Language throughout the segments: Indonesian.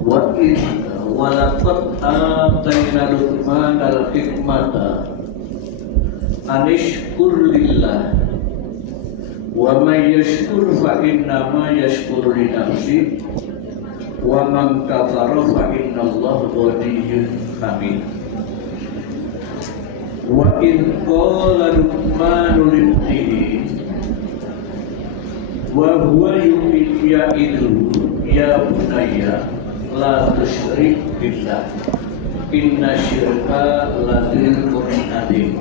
Wa in walaqad atayna Luqman al-hikmata anishkur lillah wa may yashkur fa innama yashkuru li nafsi wa man kafara fa innallaha ghaniyyun hamid. Wa in qala Luqmanu libnihi wa huwa yu'idu ya bunayya la tusyrik billah inna syirka la dzulmun adzim.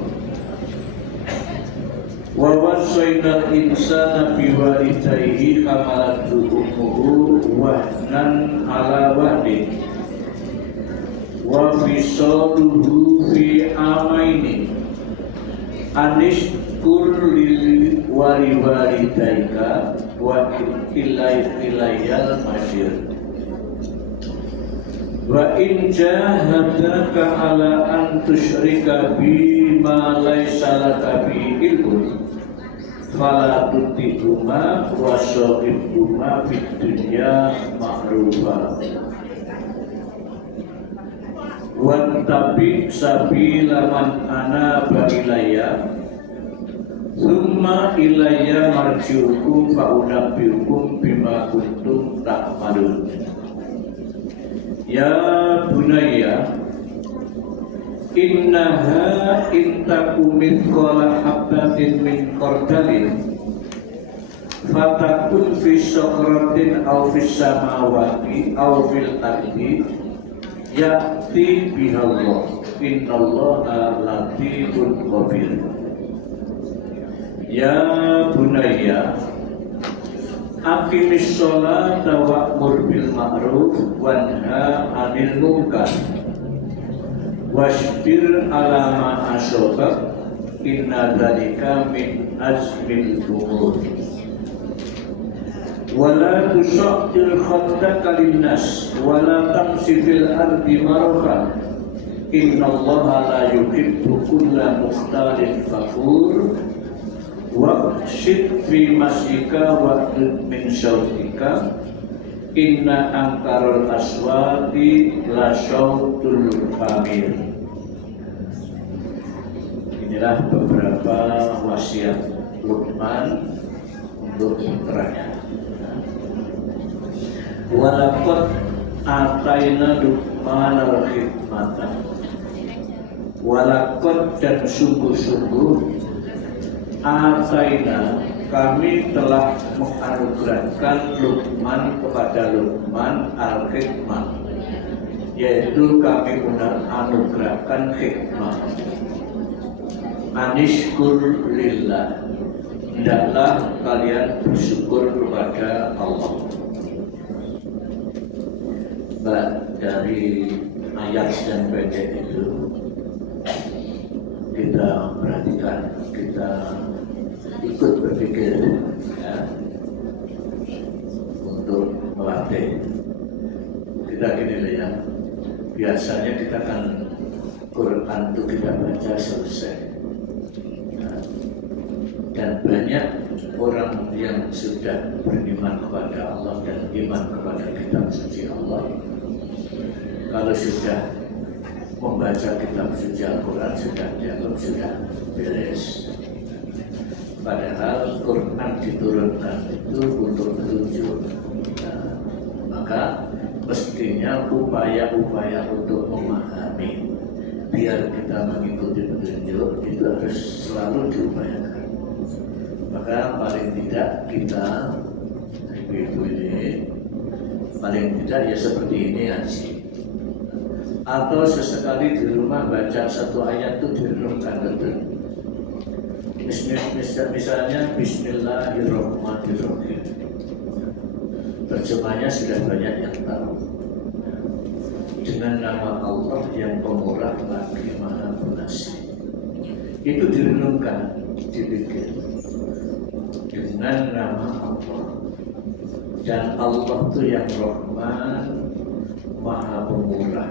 Wa wasainal insana biwalidayhi hamalatu ummuhu wahnan ala wahnin wa fisaluhu fi amaini anishkur lil walidayka wa ilayyal masyir. Wa in jahadaka ala an tusyrika bima laysa laka bihi ilmun fala tutihuma wa sahibhuma fid dunya ma'rufa wattabi sabila man anaba ilayya thumma ilayya marji'ukum fa unabbi'ukum bima kuntum ta'malun. Ya bunayya innaha intaku mithqala habbatin min khardalin fatakun fi sakratin aw fis samawati aw fil ardi ya'ti bihallah innallaha latifun khabir. Ya bunayya aqimis sholata wa'mur bil ma'ruf wanha 'anil munkar wasbir 'ala ma asabak inna dzalika min azmil umur. Wala tusaqqir khaddaka linnas wala tamshi fil ardi maraha innallaha la yuhibbu kulla mukhtalin fakhur. Waqsid fi masika wa'dud min syautika inna angkarul aswati la syautul hamir. Inilah beberapa wasiat Luqman untuk putranya. Walaqad atayna Luqman al-hikmata. Walaqad dan sungguh-sungguh Ataina kami telah menganugerahkan Luqman kepada Luqman al-hikmah, yaitu kami menganugerahkan hikmah. Anishkur lillah, hendaklah kalian bersyukur kepada Allah. Dari ayat yang pendek itu kita perhatikan, kita ikut berpikir ya, untuk melatih kita gini ya. Biasanya kita kan Quran itu kita baca selesai ya. Dan banyak orang yang sudah beriman kepada Allah dan iman kepada kitab suci Allah, kalau sudah membaca kitab suci Al-Quran sudah dianggap sudah beres. Padahal Quran diturunkan itu untuk petunjuk. Nah, maka mestinya upaya-upaya untuk memahami biar kita mengikuti petunjuk itu harus selalu diupayakan. Maka paling tidak kita ibu ini paling tidak ya seperti ini aja. Atau sesekali di rumah baca satu ayat itu direnungkan betul. Misalnya Bismillahirrahmanirrahim. Terjemahnya sudah banyak yang tahu. Dengan nama Allah yang pemurah lagi maha pengasih. Itu direnungkan, dipikir. Dengan nama Allah. Dan Allah itu yang Rahman, maha pemurah.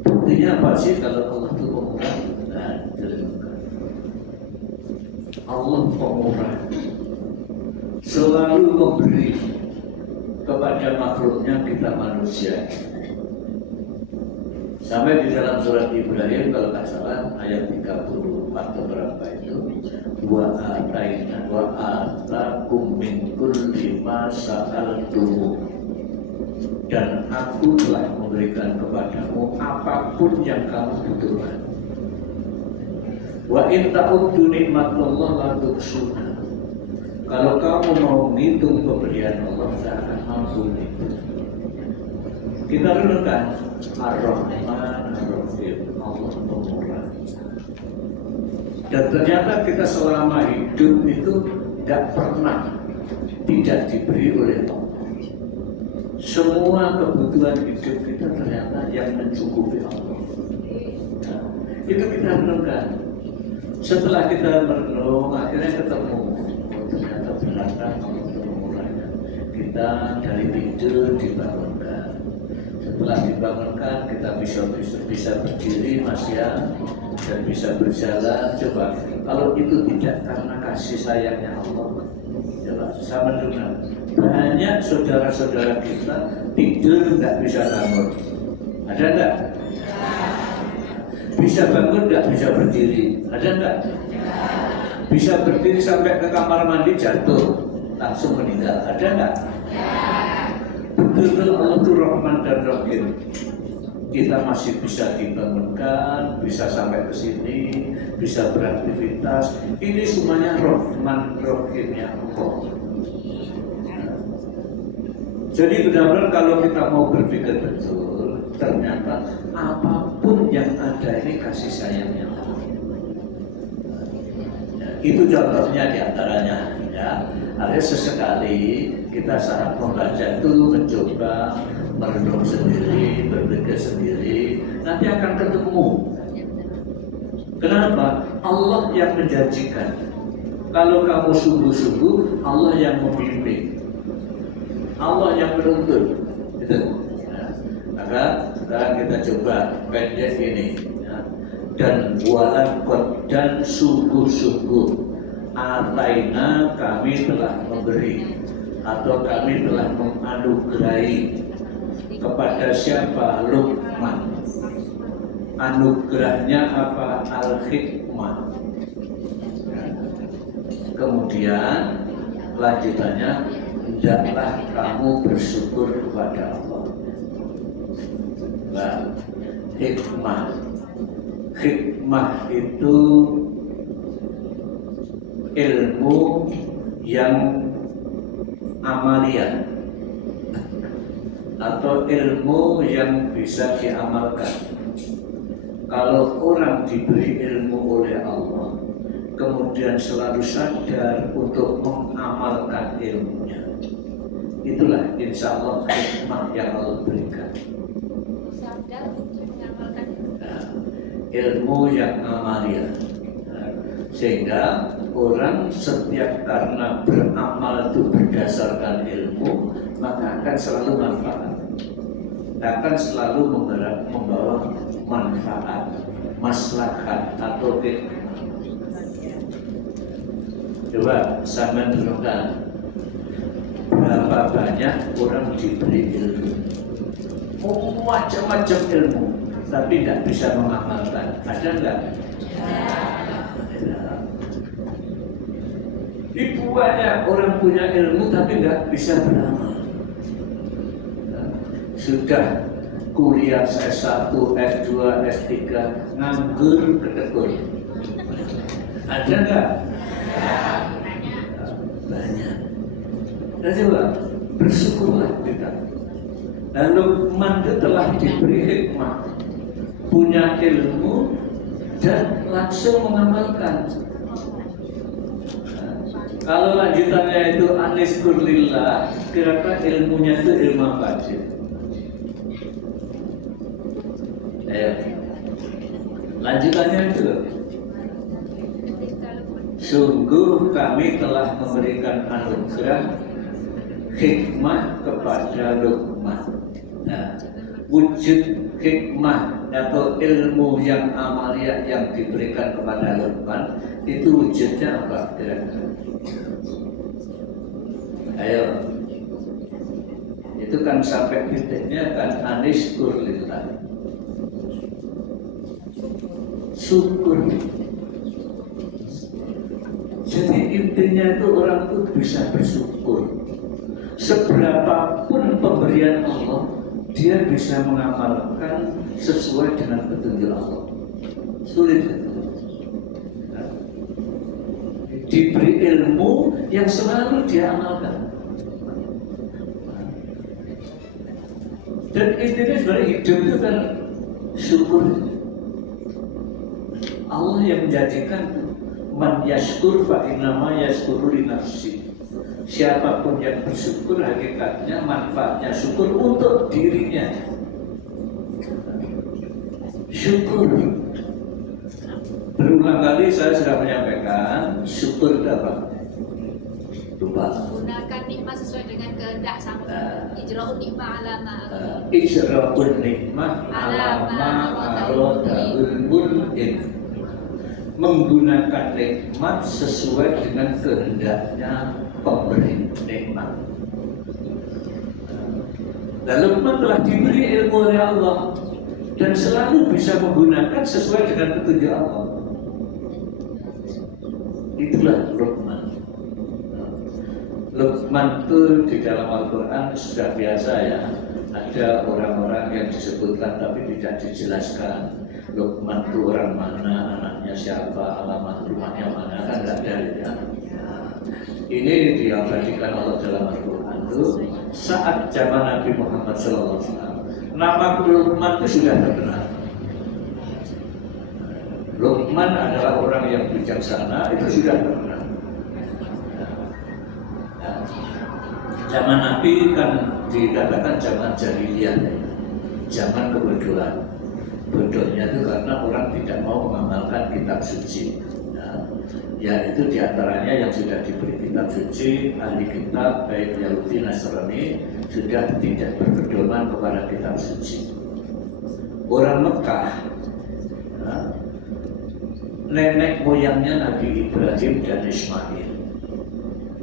Buktinya apa sih kalau Allah itu pemurah? Nah, direnungkan. Allah pemurah, selalu memberi, kepada makhluknya kita manusia. Sampai di dalam surat Ibrahim kalau nggak salah ayat 34 atau berapa itu, wa atakum min kulli ma sa'altum, dan aku telah memberikan kepadamu apapun yang kamu butuhkan. Wa in ta'uddu nikmatallah la tuhsuha. Kalau kamu mau menghitung pemberian Allah, tidak akan mampu itu. Kita renungkan Ar-Rahman Ar-Rahim, Allah Pemurah. Dan ternyata kita selama hidup itu tidak pernah tidak diberi oleh Allah. Semua kebutuhan hidup kita ternyata yang mencukupi Allah. Nah, itu kita renungkan. Setelah kita merenung, akhirnya ketemu. Ternyata benar Allah Pemurahnya. Kita dari tidur dibangunkan. Setelah dibangunkan kita bisa berdiri Mas ya, dan bisa berjalan. Coba kalau itu tidak karena kasih sayangnya Allah, coba saya mendengar banyak saudara-saudara kita tidur tidak bisa bangun. Ada enggak? Bisa bangun tidak bisa berdiri. Ada enggak? Bisa berdiri sampai ke kamar mandi jatuh langsung meninggal. Ada enggak? Betul Allah itu Rahman dan Rahim. Kita masih bisa dibangunkan, bisa sampai ke sini, bisa beraktivitas. Ini semuanya Rahman Rahimnya Allah. Jadi benar-benar kalau kita mau berpikir betul, ternyata apapun yang ada ini kasih sayangnya Allah. Itu contohnya diantaranya ya. Ada sesekali kita saat membaca itu mencoba merenung sendiri, berpikir sendiri, nanti akan ketemu. Kenapa? Allah yang menjanjikan. Kalau kamu sungguh-sungguh, Allah yang membimbing, Allah yang menuntun. Gitu. Nah, maka sekarang kita coba pendek ini. Ya. Dan walakot dan sungguh-sungguh. Ataina kami telah memberi atau kami telah menganugerahi kepada siapa? Luqman. Anugerahnya apa? Al-Hikmah. Kemudian lanjutannya, hendaklah kamu bersyukur kepada Allah. Nah, hikmah. Hikmah itu ilmu yang amalia atau ilmu yang bisa diamalkan. Kalau orang diberi ilmu oleh Allah, kemudian selalu sadar untuk mengamalkan ilmunya, itulah insya Allah hikmah yang Allah berikan. Sadar untuk mengamalkan ilmu yang amalia. Sehingga orang setiap karena beramal itu berdasarkan ilmu, maka akan selalu manfaat, akan selalu membawa manfaat, maslahat atau hikmah. Coba saya menunjukkan berapa banyak orang diberi ilmu, macam-macam ilmu, tapi tidak bisa mengamalkan. Ada enggak? Ibu banyak orang punya ilmu tapi nggak bisa beramal. Sudah kuliah S1, S2, S3, nganggur ketegur. Ada nggak? Banyak. Nah coba bersyukurlah kita. Lalu Luqman telah diberi hikmah, punya ilmu dan langsung mengamalkan. Kalau lanjutannya itu aniskurlillah, kira-kira ilmunya itu ilmu apa sih? Ayo. Lanjutannya itu, sungguh kami telah memberikan anugerah hikmah kepada Luqman. Nah, wujud hikmah atau ilmu yang amalia yang diberikan kepada Luqman itu wujudnya apa kira-kira? Ayo, itu kan sampai titiknya kan anishkur lillah, syukur. Jadi intinya itu orang itu bisa bersyukur. Seberapapun pemberian Allah, dia bisa mengamalkan sesuai dengan petunjuk Allah. Sulit itu. Diberi ilmu yang selalu dia amalkan. Dan intinya sebenarnya hidup itu kan syukur. Allah yang menjadikan man yashkur fa innama yashkuru li nafsi. Siapapun yang bersyukur hakikatnya manfaatnya syukur untuk dirinya. Syukur. Berulang kali saya sudah menyampaikan syukur itu apa? Lupa. Gunakan nikmat sesuai dengan kehendak sang ijra'un nikmah alama. Ijra'un nikmah alama arodahul mun'in. Menggunakan nikmat sesuai dengan kehendaknya pemberi nikmat. Lalu Luqman telah diberi ilmu oleh Allah dan selalu bisa menggunakan sesuai dengan petunjuk Allah. Itulah Luqman. Luqman itu di dalam Al-Quran sudah biasa ya. Ada orang-orang yang disebutkan tapi tidak dijelaskan. Luqman itu orang mana, anaknya siapa, alamat rumahnya mana, kan tidak ada ya. Ini diabadikan Allah dalam Al-Quran itu saat zaman Nabi Muhammad SAW. Nama Luqman itu sudah terkenal. Luqman adalah orang yang bijaksana, itu sudah terkenal. Zaman Nabi kan dikatakan zaman jahiliyah, zaman kebodohan. Bodohnya itu karena orang tidak mau mengamalkan kitab suci. Yaitu diantaranya yang sudah diberi kitab suci, ahli kitab baik Yahudi Nasrani sudah tidak berpedoman kepada kitab suci. Orang Mekah, nenek moyangnya Nabi Ibrahim dan Ismail,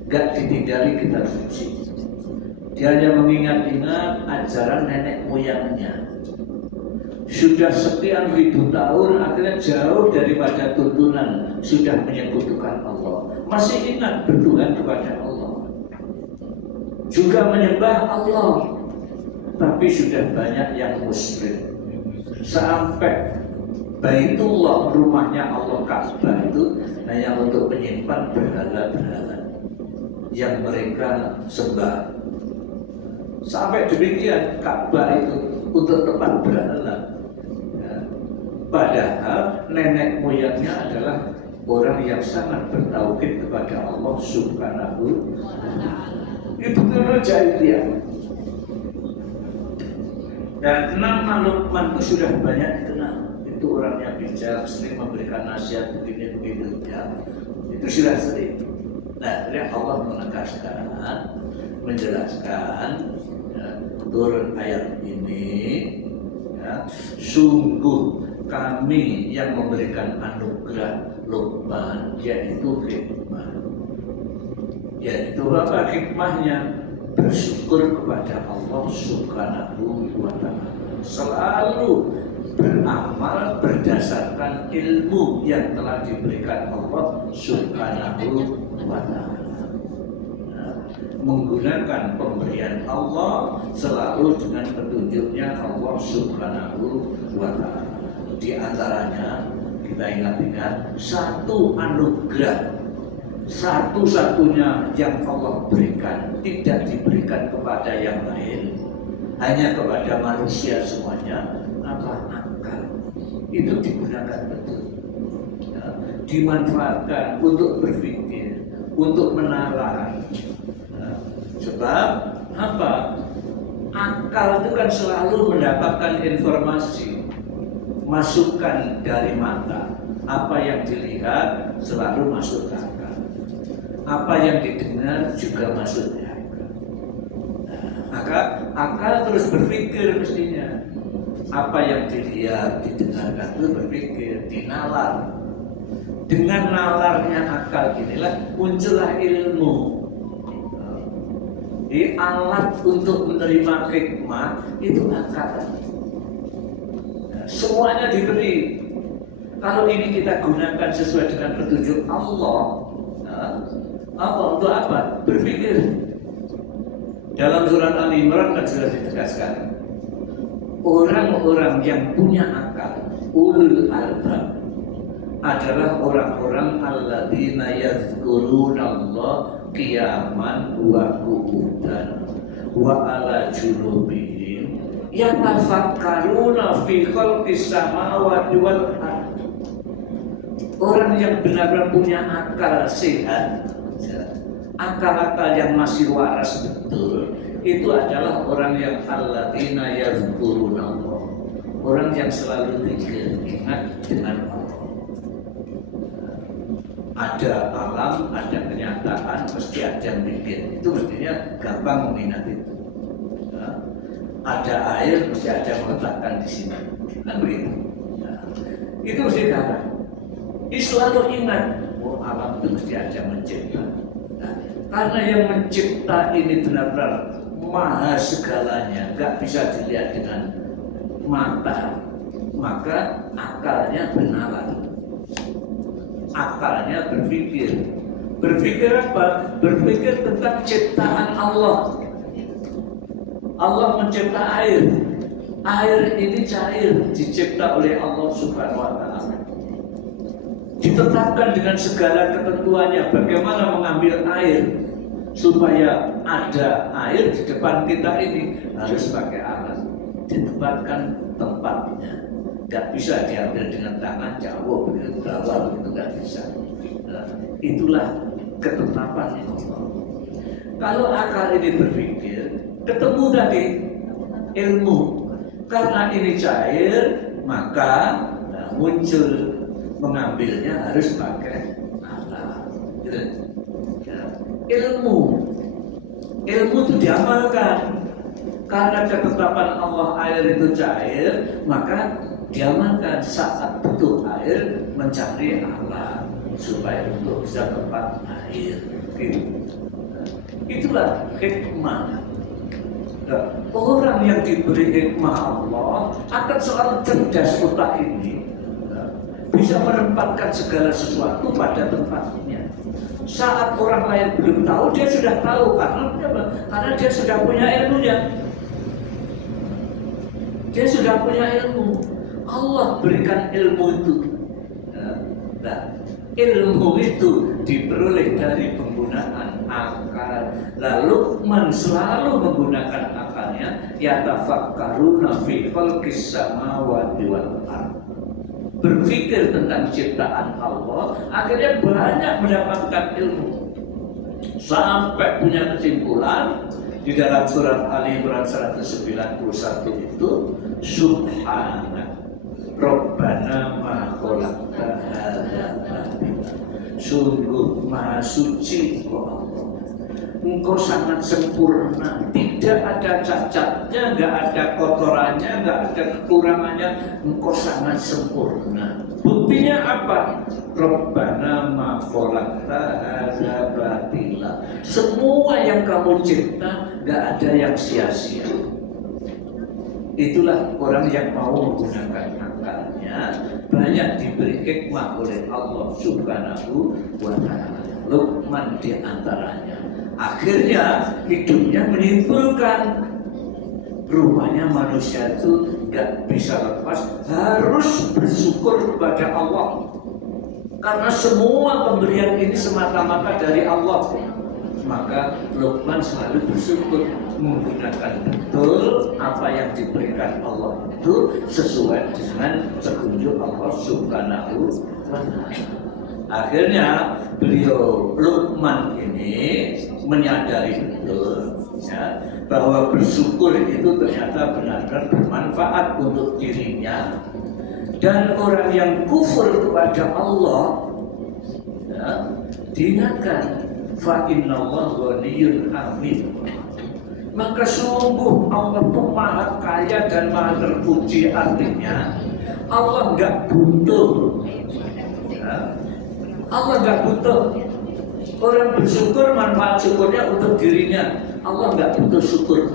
gak ditinggali kitab suci. Dia hanya mengingat-ingat ajaran nenek moyangnya. Sudah sekian ribu tahun akhirnya jauh daripada tuntunan, sudah menyekutukan Allah, masih ingat bertuhan kepada Allah, juga menyembah Allah, tapi sudah banyak yang musyrik. Sampai Baitullah, rumahnya Allah Ka'bah itu hanya untuk menyimpan berhala-berhala yang mereka sembah. Sampai demikian Ka'bah itu untuk tempat berhala. Padahal nenek moyangnya adalah orang yang sangat bertauhid kepada Allah Subhanahu wa ta'ala. Itu betul jahiliyah. Dan nama Luqman itu sudah banyak dikenal. Itu orangnya bijak, sering memberikan nasihat begini-begitu ya. Itu sudah sering. Nah, Allah menegaskan, menjelaskan ya, turun ayat ini ya, sungguh kami yang memberikan anugerah Luqman, yaitu hikmah. Yaitu apa hikmahnya? Bersyukur kepada Allah Subhanahu wa ta'ala. Selalu beramal berdasarkan ilmu yang telah diberikan Allah Subhanahu wa ta'ala. Menggunakan pemberian Allah selalu dengan petunjuknya Allah Subhanahu wa ta'ala. Di antaranya kita ingat-ingat satu anugerah satu-satunya yang Allah berikan, tidak diberikan kepada yang lain, hanya kepada manusia semuanya, apa? Akal. Itu digunakan betul ya, dimanfaatkan untuk berpikir, untuk menalar ya. Sebab apa? Akal itu kan selalu mendapatkan informasi, masukan dari mata. Apa yang dilihat selalu masuk ke akal, apa yang didengar juga masuk ke akal. Maka akal terus berpikir mestinya. Apa yang dilihat, didengarkan itu berpikir, dinalar. Dengan nalarnya akal inilah muncullah ilmu. Jadi alat untuk menerima hikmah itu akal. Nah, semuanya diberi. Kalau ini kita gunakan sesuai dengan petunjuk Allah, nah, apa untuk apa? Berpikir. Dalam surat Al-Imran kan sudah ditegaskan, orang-orang yang punya akal, ulul albab, adalah orang-orang alladzina yadhkurunallah qiyaman wa qu'udan wa ala junubihim yatafakkaruna fi khalqis samawati wal ardh. Orang yang benar-benar punya akal sehat, akal-akal yang masih waras betul, itu adalah orang yang alladzina yadhkurunallah, orang yang selalu ingat dengan Allah. Ada alam, ada kenyataan, mesti ada yang bikin. Itu mestinya gampang meminat itu. Nah, ada air, mesti ada yang meletakkan di sini. Kan begitu. Nah, itu mesti gampang. Ini selalu ingat, oh alam itu mesti ada yang mencipta. Nah, karena yang mencipta ini benar-benar maha segalanya, nggak bisa dilihat dengan mata, maka akalnya benaran. Akalnya berpikir. Berpikir apa? Berpikir tentang ciptaan Allah. Allah mencipta air. Air ini cair, dicipta oleh Allah Subhanahu wa Ta'ala. Ditetapkan dengan segala ketentuannya bagaimana mengambil air supaya ada air di depan kita ini harus pakai alat. Ditempatkan tempatnya. Tidak bisa diambil dengan tangan jauh begitu bawah begitu, tidak bisa. Nah, itulah ketetapan Allah. Kalau akal ini berpikir, ketemu tadi ilmu. Karena ini cair, maka muncul mengambilnya harus pakai alat. Ya. Ilmu itu diamalkan. Karena ketetapan Allah air itu cair, maka diamalkan saat butuh air mencari alat supaya untuk bisa tempat air. Gitu. Itulah hikmah. Nah, orang yang diberi hikmah Allah akan selalu cerdas otak ini, bisa menempatkan segala sesuatu pada tempatnya. Saat orang lain belum tahu, dia sudah tahu karena dia sudah punya ilmunya. Dia sudah punya ilmu. Allah berikan ilmu itu. Nah, ilmu itu diperoleh dari penggunaan akal. Lalu Luqman selalu menggunakan akalnya. Yatafakkaruna fi khalqis samawati wal ardh. Berpikir tentang ciptaan Allah, akhirnya banyak mendapatkan ilmu. Sampai punya kesimpulan di dalam surat Ali Imran 191 itu, Subhanak Rabbana ma khalaqta hadza batila. Sungguh maha suci Engkau Allah. Engkau sangat sempurna, tidak ada cacatnya, nggak ada kotorannya, nggak ada kekurangannya. Engkau sangat sempurna. Buktinya apa? Rabbana ma khalaqta hadza batila. Semua yang kamu cipta nggak ada yang sia-sia. Itulah orang yang mau menggunakan akalnya, banyak diberi hikmah oleh Allah Subhanahu wa Ta'ala. Luqman di antaranya. Akhirnya hidupnya menyimpulkan, rupanya manusia itu gak bisa lepas, harus bersyukur kepada Allah. Karena semua pemberian ini semata-mata dari Allah. Maka Luqman selalu bersyukur, menggunakan betul apa yang diberikan Allah itu sesuai dengan petunjuk Allah Subhanahu wa Ta'ala. Akhirnya beliau Luqman ini menyadari betul ya, bahwa bersyukur itu ternyata benar-benar bermanfaat untuk dirinya. Dan orang yang kufur kepada Allah ya, diingatkan, fa innallaha ghaniyyun hamid. Maka sungguh Allah itu maha kaya dan maha terpuji. Artinya Allah nggak butuh ya. Allah nggak butuh. Orang bersyukur, manfaat syukurnya untuk dirinya. Allah nggak butuh syukur.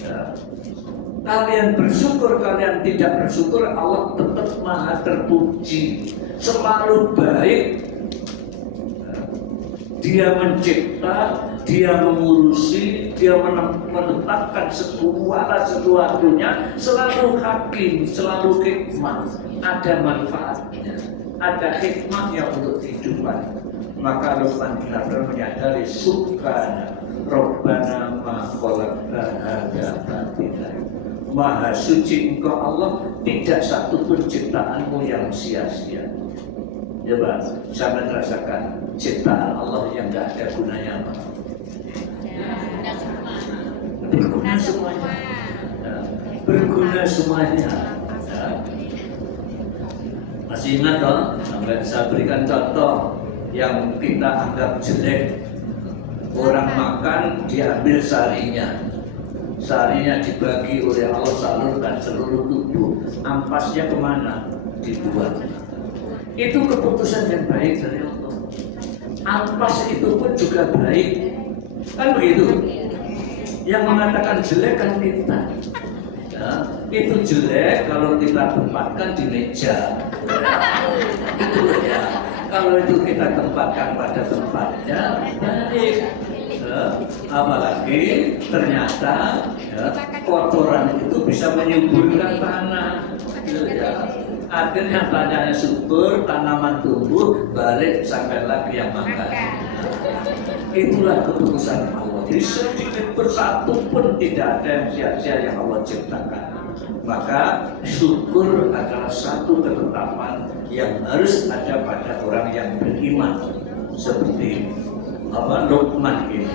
Ya. Kalian bersyukur, kalian tidak bersyukur, Allah tetap maha terpuji, selalu baik. Dia mencipta, dia mengurusi, dia menetapkan segala sesuatunya, selalu hakim, selalu hikmah, ada manfaatnya, ada hikmahnya untuk kehidupan. Maka Luqman bin Hakim menyadari subhana Rabbana ma khalaqta hadza batila. Maha suci Engkau Allah, tidak satu pun ciptaanmu yang sia-sia. Coba saya merasakan ciptaan Allah yang tidak ada gunanya apa? Berguna semuanya. Berguna semuanya. Ya. Masih ingat toh? Sampai saya berikan contoh yang kita anggap jelek. Orang makan diambil sarinya. Sarinya dibagi oleh Allah, salurkan seluruh tubuh. Ampasnya kemana? Dibuang. Itu keputusan yang baik dari Allah. Ampas itu pun juga baik, kan begitu? Yang mengatakan jelek kan kita. Ya, itu jelek kalau kita tempatkan di meja. Itu ya. Kalau itu kita tempatkan pada tempatnya, baik. Ya, apalagi ternyata ya, kotoran itu bisa menyuburkan tanah. Ya. Akhirnya tanahnya subur, tanaman tumbuh, balik sampai lagi yang makan. Itulah keputusan Allah. Jadi sedikit bersatu pun tidak ada yang sia-sia yang Allah ciptakan. Maka syukur adalah satu ketetapan yang harus ada pada orang yang beriman. Seperti Luqman ini.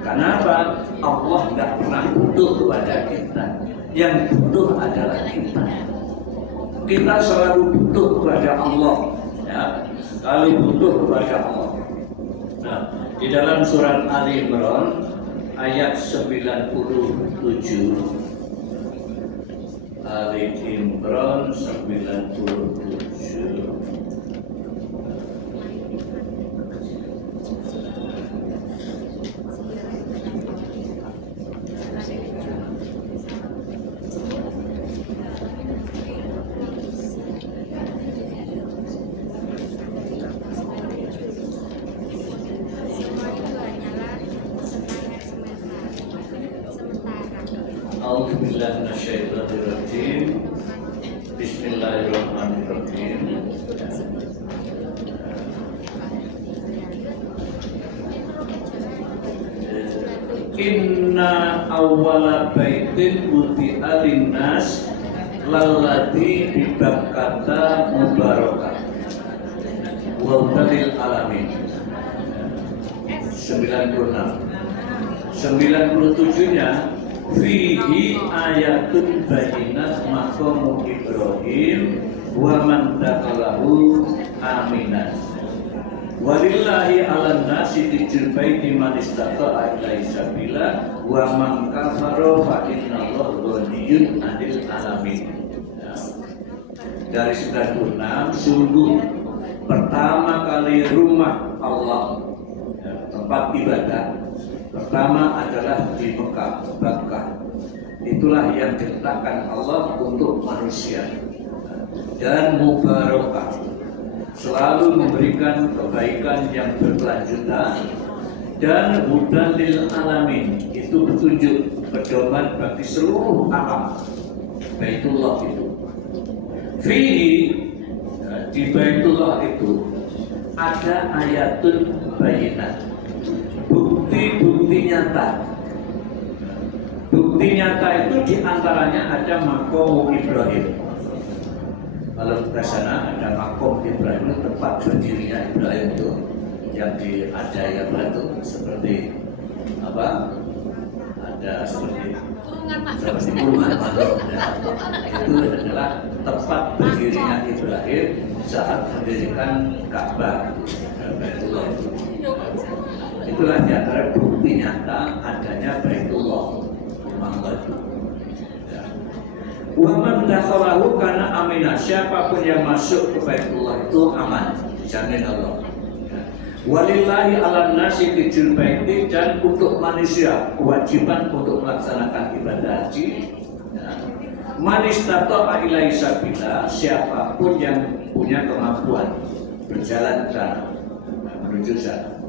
Karena apa? Allah nggak pernah butuh kepada kita. Yang butuh adalah kita. Kita selalu butuh kepada Allah, ya, selalu butuh kepada Allah. Nah, di dalam surat Ali Imran ayat 97, Ali Imran 97. A'udzubillahiminasyaitonirrajim. Bismillahirrahmanirrahim. Inna awwala baitin wudi'a linnas lalladzi bibakkata mubarakah wa hudan alamin. 97-nya fihi ayatun bayyinat maqamu Ibrahim wa man dakhalahu aminan. Walillahi 'alan nasi hijjul baiti man istata'a ilaihi sabila wa man kafara fa innallaha ghaniyyun 'anil 'alamin. Dari 96, sungguh pertama kali rumah Allah, tempat ibadah pertama adalah di Mekah, Bakkah. Itulah yang diletakkan Allah untuk manusia. Dan mubarakah, selalu memberikan kebaikan yang berkelanjutan. Dan hudan lil alamin, itu petunjuk, pedoman bagi seluruh alam. Baitullah itu. Fihi, di Baitullah itu ada ayatun bayyinat, bukti nyata. Bukti nyata itu diantaranya ada makom Ibrahim. Kalau kita sana ada makom Ibrahim, tempat berdirinya Ibrahim itu yang ada yang batu seperti apa? Ada seperti kurungan makhluk. Itu adalah tempat berdirinya Ibrahim saat mendirikan Ka'bah. Itulah di antara bukti nyata adanya Baitullah Muhammad. Wa man dakhalahu kana aminah, siapapun yang masuk ke Baitullah itu aman, dijamin Allah. Walillahi ala nasi hijjul baiti, dan untuk manusia kewajiban untuk melaksanakan ibadah haji. Ya. Man istata'a ilaihi sabila, siapapun yang punya kemampuan berjalan ke sana, menuju sana.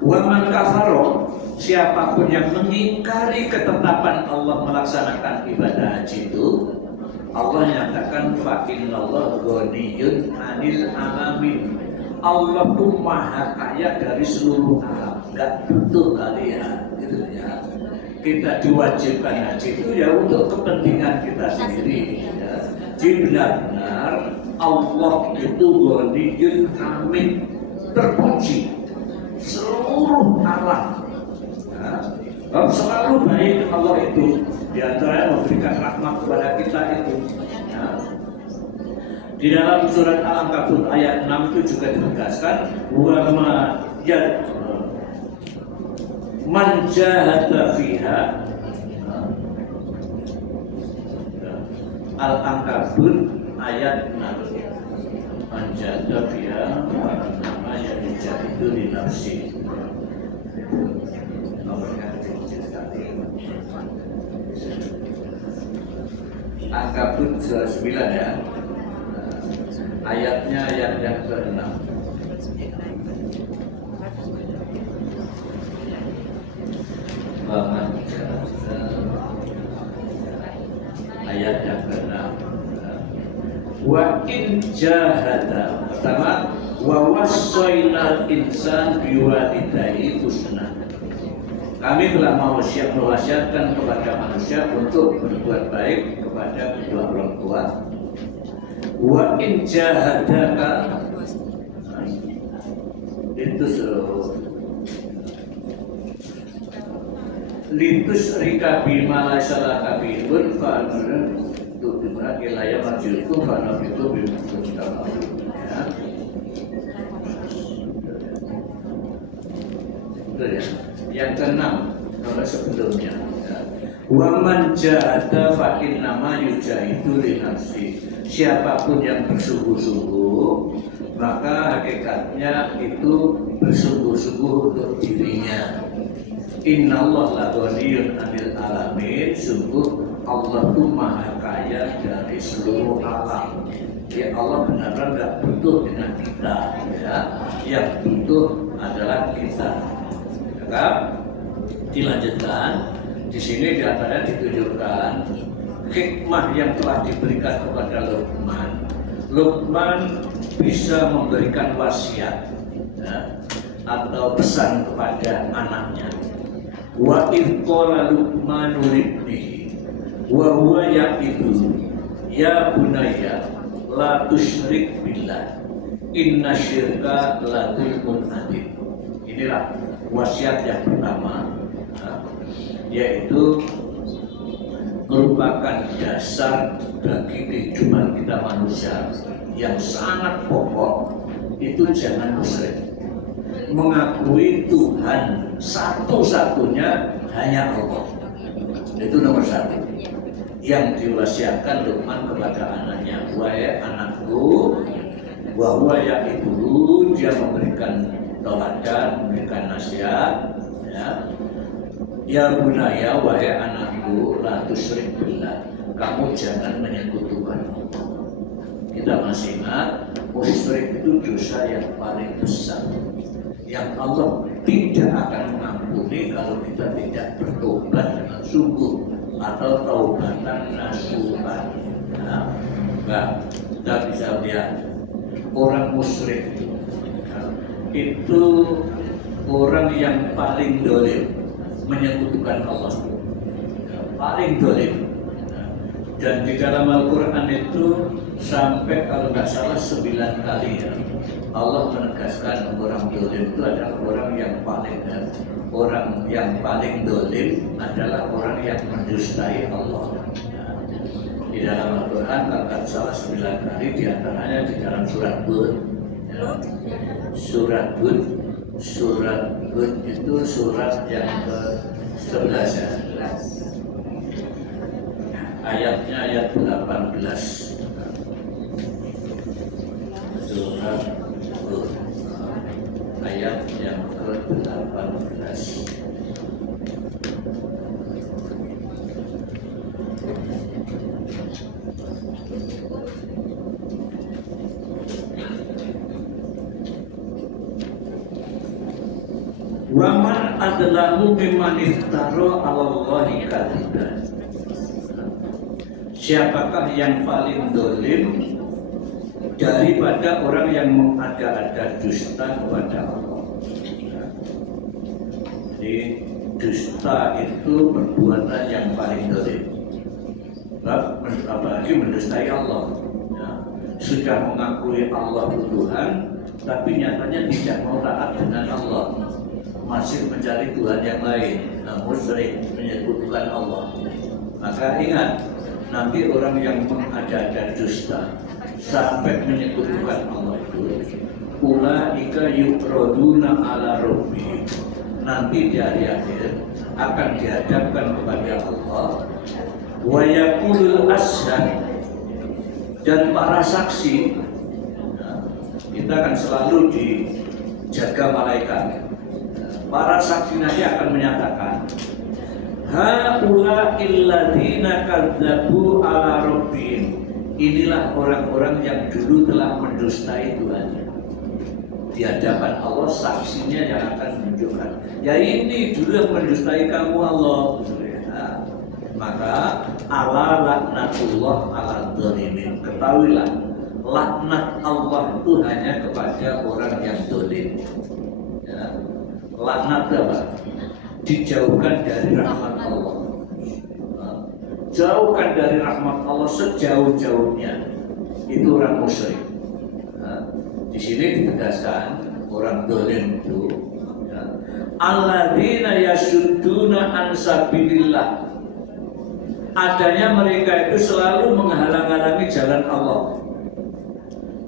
Wa man kafaro, siapapun yang mengingkari ketetapan Allah melaksanakan ibadah haji itu, Allah nyatakan fa innallahu ghaniyun 'anil alamin. Allah tuh maha kaya dari seluruh alam, nggak butuh kalian, gitu ya. Kita diwajibkan haji itu ya untuk kepentingan kita sendiri. Ya. Jadi benar-benar Allah itu ghaniyun hamid, terpuji seluruh alam. Ya. Selalu baik Allah itu, di antaranya memberikan rahmat kepada kita itu. Ya. Di dalam surat Al-Ankabut ayat 6 itu juga ditegaskan wa ma man jahada fiha. Al-Ankabut ayat 6, man jahada fiha nama yang itu di nafsi. Ankabut surah 9 ya. Ayatnya ayat yang ke-6. Ayat yang ke-6. Wa in jahada, pertama wa wassaynal insan biwalidayhi husna. Kami telah mewasiatkan kepada manusia untuk berbuat baik kepada kedua orang tua. Wa in jahadaka, itu litus rika bima laisa laka bihun fa itu dimana ilaya marjukum fa nabitu bimukum ya. Betul ya. Yang keenam, kalau sebelumnya wa man jahada fa innama yujahidu li nafsi. Siapapun yang bersungguh-sungguh, maka hakikatnya itu bersungguh-sungguh untuk dirinya. Innallaha ghaniyun 'anil alamin, sungguh Allah itu maha kaya dari seluruh alam. Ya, Allah benar-benar nggak butuh dengan kita, ya. Yang butuh adalah kita. Maka dilanjutkan di sini diantaranya ditunjukkan hikmah yang telah diberikan kepada Luqman. Luqman bisa memberikan wasiat, ya, atau pesan kepada anaknya. Wa idh qala Luqmanu libnihi wa huwa yaqidu ya bunayya la tusyrik billah inna syirka la dzulmun adzim. Inilah wasiat yang pertama, ya, yaitu merupakan dasar bagi kehidupan kita manusia yang sangat pokok. Itu jangan musyrik, mengakui Tuhan satu-satunya hanya Allah. Itu nomor satu yang diwasiatkan Luqman kepada anaknya. Wahai anakku, bahwa ya ibu, dia memberikan teladan, memberikan nasihat, ya. Ya bunaya, wahai anakku, la tusyrik billah, kamu jangan menyekutukan Allah. Kita masih ingat, musyrik itu dosa yang paling besar, yang Allah tidak akan mengampuni kalau kita tidak bertobat dengan sungguh atau taubatan nasuhan. Nah, kita bisa lihat orang musyrik itu orang yang paling dolim, menyekutukan Allah, paling dolim. Dan di dalam Al-Quran itu sampai kalau nggak salah 9 kali ya, Allah menegaskan orang dolim itu adalah orang yang paling dolim adalah orang yang mendustai Allah. Di dalam Al-Quran kalau nggak salah 9 kali, diantaranya di dalam surat Hud. Surat Hud itu surat yang ke-11 ya. Ayatnya ayat 18. Surat Hud ayat Waman adlamu mimman iftara 'alallahi kadziban. Siapakah yang paling dolim daripada orang yang mengada-ada dusta kepada Allah? Jadi dusta itu perbuatan yang paling dolim. Apalagi mendustai Allah. Ya, sudah mengakui Allah Tuhan, tapi nyatanya tidak mau taat dengan Allah, masih mencari Tuhan yang lain, musyrik, menyekutukan Allah. Maka ingat, nanti orang yang mengada-ada dusta sampai menyekutukan Allah itu, ulaika yuqraduna ala rabbihim, nanti di hari akhir akan dihadapkan kepada Allah. Wa yaqulul ashhad, dan para saksi, kita akan selalu dijaga malaikat. Para saksi nanti akan menyatakan, haula illadzina kadzabu ala rabbihim, inilah orang-orang yang dulu telah mendustai Tuhannya. Di hadapan Allah saksinya yang akan menunjukkan, ya ini dulu yang mendustai kamu Allah. Maka ala laknatullah ala dzalimin, ketahuilah laknat Allah itu hanya kepada orang yang zalim. Ya. Laknat apa? Dijauhkan dari rahmat Allah. Jauhkan dari rahmat Allah sejauh-jauhnya. Itu orang musyrik. Di sini ditegaskan orang zalim itu, ya, alladzina yasudduna an sabilillah, adanya mereka itu selalu menghalang-halangi jalan Allah,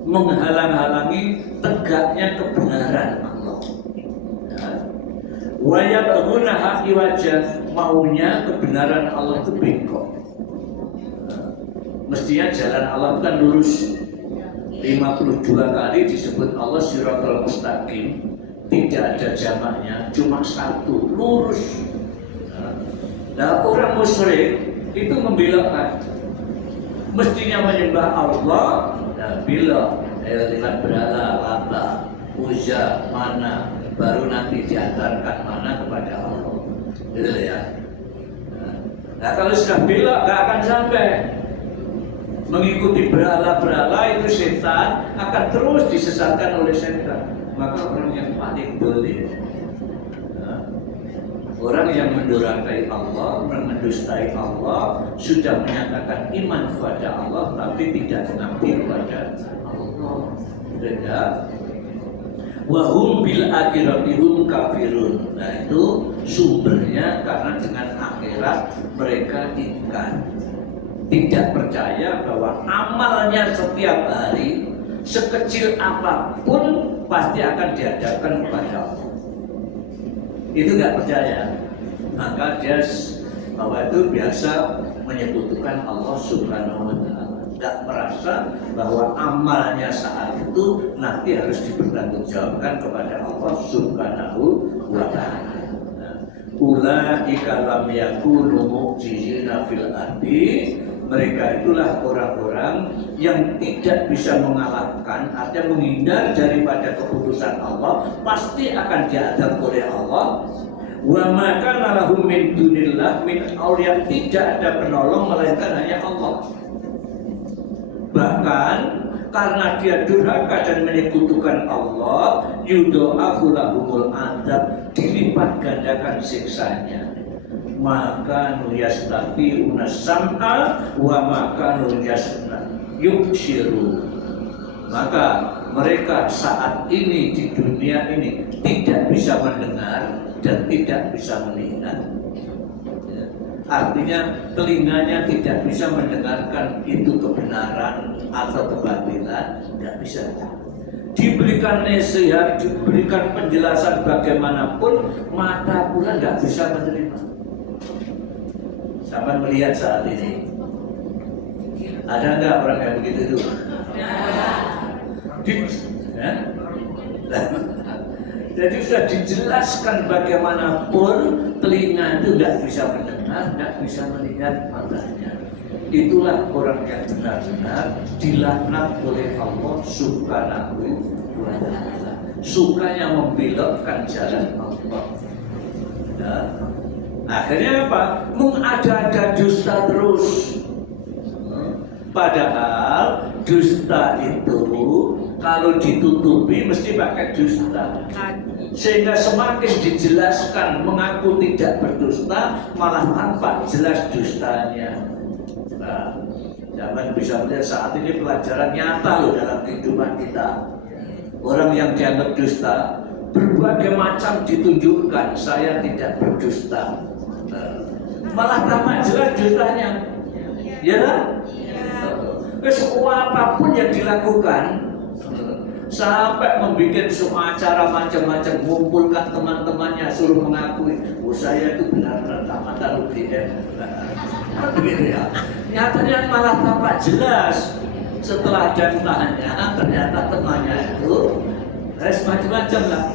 menghalang-halangi tegaknya kebenaran Allah. Wa yabghuna haqqi wajah, maunya kebenaran Allah itu bengkok. Mestinya jalan Allah itu kan lurus. 52 kali disebut Allah siratal mustaqim, tidak ada jamaknya, cuma satu, lurus. Nah, orang musyrik itu membelokkan, mestinya menyembah Allah, nah bila lihat berhala, lata, Uzza, mana, baru nanti diantarkan mana kepada Allah, gitu ya. Nah, kalau sudah belok nggak akan sampai. Mengikuti berhala-berhala itu setan akan terus disesatkan oleh setan. Maka orang yang paling dolim, orang yang mendurhakai Allah, mendustai Allah, sudah menyatakan iman kepada Allah tapi tidak mengabdi kepada Allah. Beda. Wahum bil akhiratihum kafirun. Nah itu sumbernya karena dengan akhirat mereka ingkar, tidak percaya bahwa amalnya setiap hari sekecil apapun pasti akan dihadapkan kepada Allah. Itu nggak percaya, maka dia bahwa itu biasa menyekutukan Allah Subhanahu wa Ta'ala, tidak merasa bahwa amalnya saat itu nanti harus dipertanggungjawabkan kepada Allah Subhanahu wa Ta'ala. Ulaika lam yakunu mu'jizina fil ardi, mereka itulah orang-orang yang tidak bisa mengalahkan, artinya menghindar daripada keputusan Allah, pasti akan diadab oleh Allah. Wa ma kana lahum min dunillah min awliya, tidak ada penolong melainkan hanya Allah. Bahkan karena dia durhaka dan menyekutukan Allah, yudha'afu lahumul adzab, dilipat gandakan siksanya. Maka nuyastati unasam'a wa maka yubshiru, maka mereka saat ini di dunia ini tidak bisa mendengar dan tidak bisa melihat. Artinya telinganya tidak bisa mendengarkan itu kebenaran atau kebatilan, tidak bisa. Diberikan nasihat, diberikan penjelasan bagaimanapun, mata pula tidak bisa menerima. Sampai melihat saat ini, ada nggak orang yang begitu itu? Ya? Jadi sudah dijelaskan bagaimanapun, telinga itu nggak bisa mendengar, nggak bisa melihat matanya. Itulah orang yang benar-benar dilaknat oleh Allah Subhanahu wa Ta'ala. sukanya membelokkan jalan Allah. Ya. Akhirnya apa? Mengada-ada dusta terus. Padahal dusta itu kalau ditutupi mesti pakai dusta. Sehingga semakin dijelaskan mengaku tidak berdusta, malah tampak jelas dustanya. Nah, jangan bisa melihat saat ini pelajaran nyata loh dalam kehidupan kita. Orang yang dianggap dusta, berbagai macam ditunjukkan saya tidak berdusta. Malah tampak jelas dustanya. Ya, semua apapun yang dilakukan, sampai membuat semua acara macam-macam, mengumpulkan teman-temannya, suruh mengakui, saya itu benar-benar tamat UGM. Begitu ya. Nyatanya malah tampak jelas setelah ada tanya, ternyata temannya itu macam-macam lah.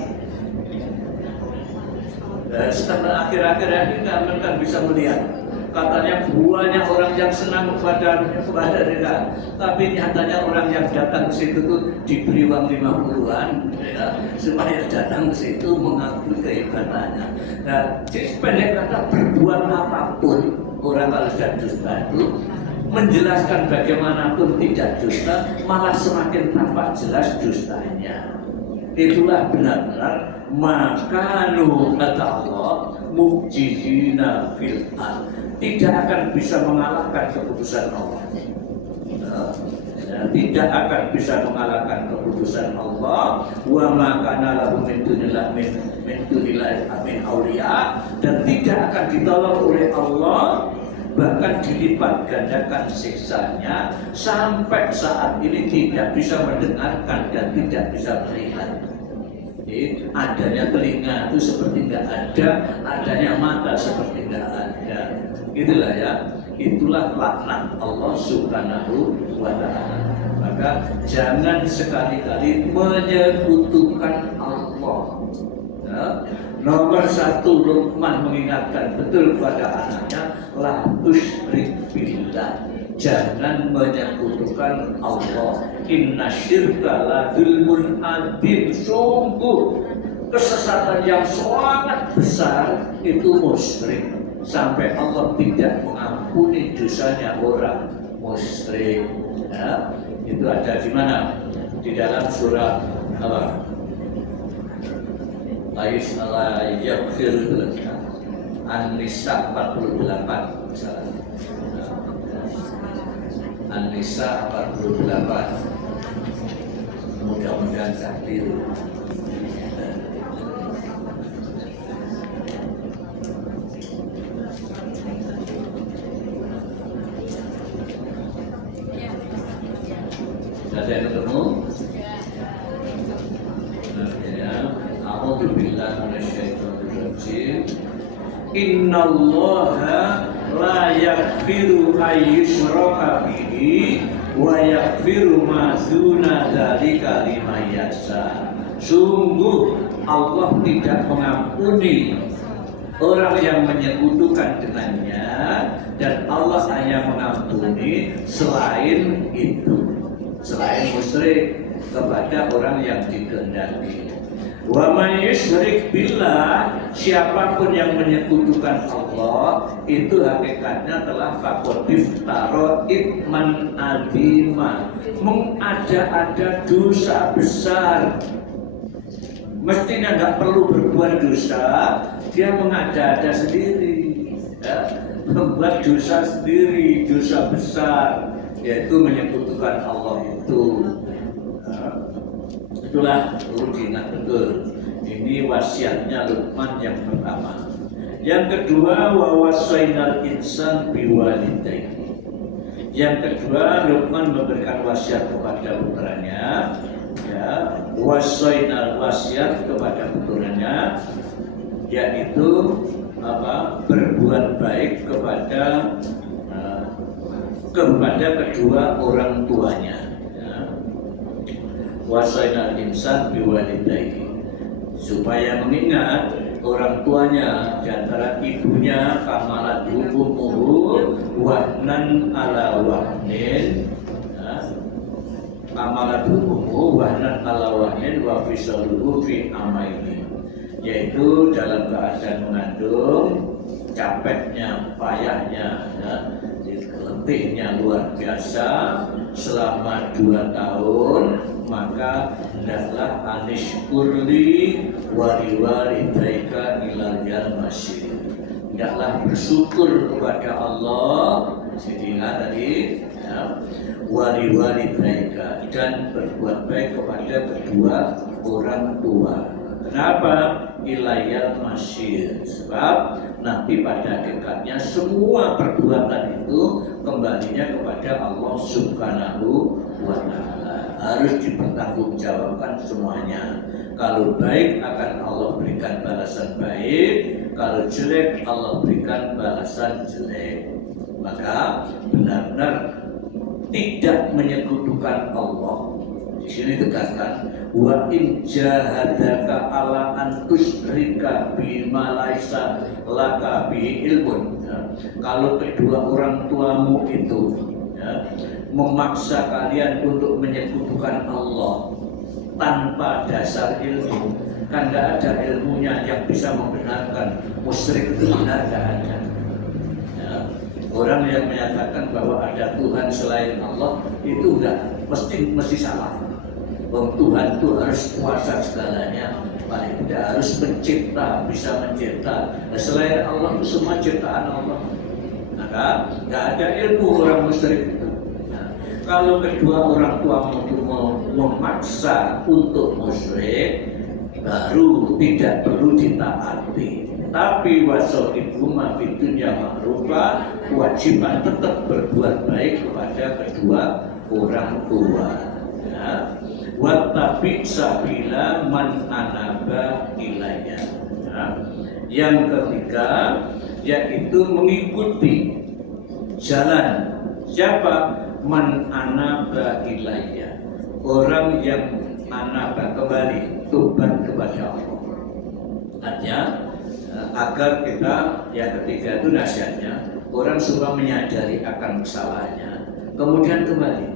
Setelah akhir-akhir ini kalian kan bisa melihat, katanya banyak orang yang senang kepada mereka, tapi nyatanya orang yang datang ke situ tuh diberi uang 50-an ya, supaya datang ke situ mengakui kehebatannya. Nah, pendek kata, berbuat apapun orang kalau sudah dusta itu menjelaskan bagaimanapun tidak dusta, malah semakin tampak jelas dustanya. Itulah benar-benar makanu kata Allah mukjizina fil ard, tidak akan bisa mengalahkan keputusan Allah. Tidak akan bisa mengalahkan keputusan Allah. Wa ma kana lahum min dunillahi min auliya, dan tidak akan ditolong oleh Allah, bahkan dilipat gandakan siksanya sampai saat ini tidak bisa mendengarkan dan tidak bisa melihat. Jadi, adanya telinga itu seperti tidak ada, adanya mata seperti tidak ada. Itulah ya, itulah laknat Allah Subhanahu wa ta'ala. Maka jangan sekali-kali menyekutukan Allah. Ya. Nomor satu, Luqman mengingatkan betul pada anaknya, la tusyrik billah, jangan menyekutukan Allah. Inna syirka la dzulmun adzim, sungguh kesesatan yang sangat besar itu musyrik, sampai Allah tidak mengampuni dosanya orang musyrik. Ya, itu ada di mana? Di dalam surah apa? Yaghfir An-Nisa 48 misalnya. An-Nisa 48. Mudah-mudahan tak keliru. Sudah ada ketemu? Innallaha la yaghfiru ayyushraka bihi wa yaghfiru ma dzuna dzalika liman yasha. Sungguh Allah tidak mengampuni orang yang menyekutukan dengannya, dan Allah hanya mengampuni selain itu, selain musyrik, kepada orang yang dikehendaki. Wa may yusyrik billah, siapapun yang menyekutukan Allah itu hakikatnya telah faqadif taro itman azima, mengada-ada dosa besar. Mestinya nggak perlu berbuat dosa, dia mengada-ada sendiri, ya, membuat dosa sendiri, dosa besar, yaitu menyekutukan Allah itu. Itulah perlu diingat betul. Ini wasiatnya Luqman yang pertama. Yang kedua, wa wasainal insan biwalidayhi. Yang kedua, Luqman memberikan wasiat kepada putranya, ya, wasainal, wasiat kepada putranya, yaitu apa? Berbuat baik kepada kedua orang tuanya. Wasainal insan biwalidayhi, supaya mengingat orang tuanya, di antara ibunya kamalat ummuhu wahnan ala wahnin, ya, Amalatuhu wahnan ala wahnin wa fisaluhu fi amaini, yaitu dalam keadaan mengandung capeknya, payahnya, ya, letihnya luar biasa selama 2 tahun, maka hendaklah anishkurli wali-wali baika ilal masjid, hendaklah bersyukur kepada Allah Sidina tadi, ya, wali-wali baika, dan berbuat baik kepada kedua orang tua. Kenapa? Ilayal masyir, sebab nanti pada dekatnya semua perbuatan itu kembalinya kepada Allah Subhanahu wa Ta'ala. Harus dipertanggungjawabkan semuanya. Kalau baik akan Allah berikan balasan baik, kalau jelek Allah berikan balasan jelek. Maka benar-benar tidak menyekutukan Allah. Di sini tegaskan, wa in jahadaka ala an tusyrika bima laisa laka bi ilmun. Ya. Kalau kedua orang tuamu itu, ya, memaksa kalian untuk menyekutukan Allah tanpa dasar ilmu, kan tidak ada ilmunya yang bisa membenarkan musyrik itu benar, tidak ada. Ya. Orang yang menyatakan bahwa ada Tuhan selain Allah itu enggak mesti salah. Tuhan itu harus kuasa segalanya, paling tidak harus mencipta, bisa mencipta. Nah, selain Allah itu semua ciptaan Allah. Maka nggak ada ilmu orang musyrik itu. Nah, kalau kedua orang tua itu memaksa untuk musyrik, baru tidak perlu ditaati. Tapi wasaqibuma fid dunya ma'rufa, kewajiban tetap berbuat baik kepada kedua orang tua. Ya. Wattabi sabila man anaba ilayya. Nah, yang ketiga yaitu mengikuti jalan siapa? Man anaba ilayya, orang yang anaba kembali, tobat kepada Allah. Artinya agar kita, yang ketiga itu nasihatnya, orang suka menyadari akan kesalahannya, kemudian kembali,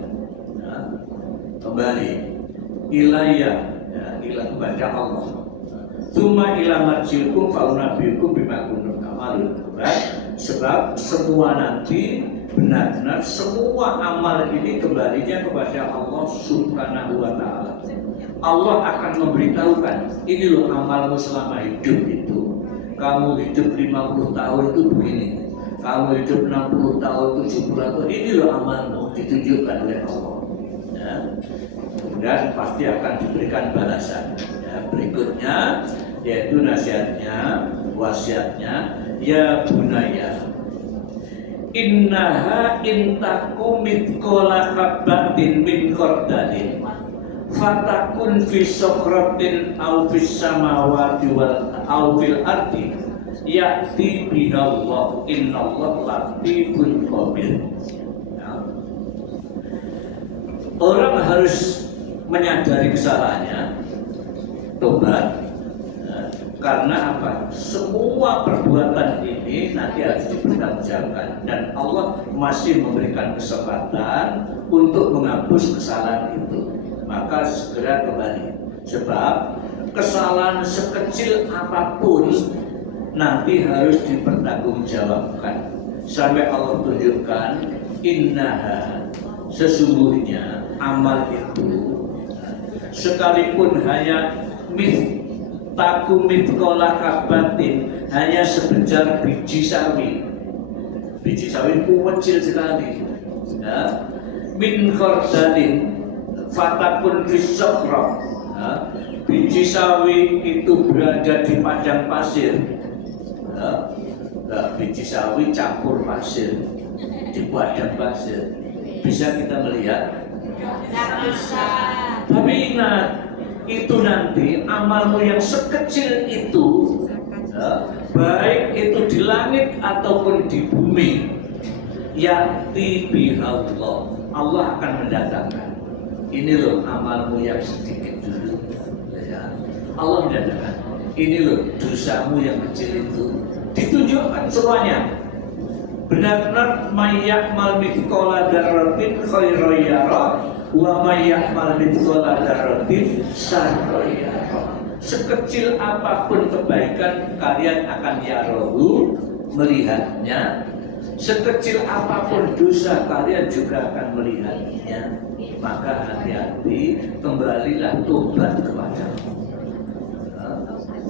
ilayya, ya, ila kepada Allah. Suma ila marjiukum fa'unabiukum bima kuntum ta'malun. Sebab semua nanti benar-benar semua amal ini kembalinya kepada Allah Subhanahu wa Ta'ala. Allah akan memberitahukan, ini loh amalmu selama hidup itu. Kamu hidup 50 tahun itu begini, kamu hidup 60 tahun, 70 tahun, ini loh amalmu, ditunjukkan oleh Allah. Ya. Dan pasti akan diberikan balasan. Ya, berikutnya yaitu nasihatnya, wasiatnya, ya bunaya, innaha intakum mithqala habatin min khardalin fatakun fi sokratin aw fis samawati wal aw fil ardi ya'ti bihallah innallaha latifun khabir. Orang harus menyadari kesalahannya, tobat, ya, karena apa? Semua perbuatan ini nanti harus dipertanggungjawabkan, dan Allah masih memberikan kesempatan untuk menghapus kesalahan itu. Maka segera kembali, sebab kesalahan sekecil apapun nanti harus dipertanggungjawabkan. Sampai Allah tunjukkan, innaha, sesungguhnya amal itu sekalipun hanya mithqala habatin, hanya sebesar biji sawi. Biji sawi itu kecil sekali. Ya. Min khardalin fatakun fis sakhra. Ya. Biji sawi itu berada di padang pasir. Ya. Nah, biji sawi campur pasir di padang pasir. Bisa kita melihat? Tidak bisa. Tapi ingat, itu nanti amalmu yang sekecil itu, ya, baik itu di langit ataupun di bumi, ya'ti bihallah, Allah akan mendatangkan. Ini loh amalmu yang sedikit dulu, ya. Allah mendatangkan. Ini loh dosamu yang kecil itu, ditunjukkan semuanya. Benar-benar mayakmal mithqala dzarratin khairan yara Wa may ya'mal mithqala dzarratin syarran yarah. Sekecil apapun kebaikan kalian akan yarahu, melihatnya. Sekecil apapun dosa kalian juga akan melihatnya. Maka hati-hati, kembalilah tobat kepada Allah.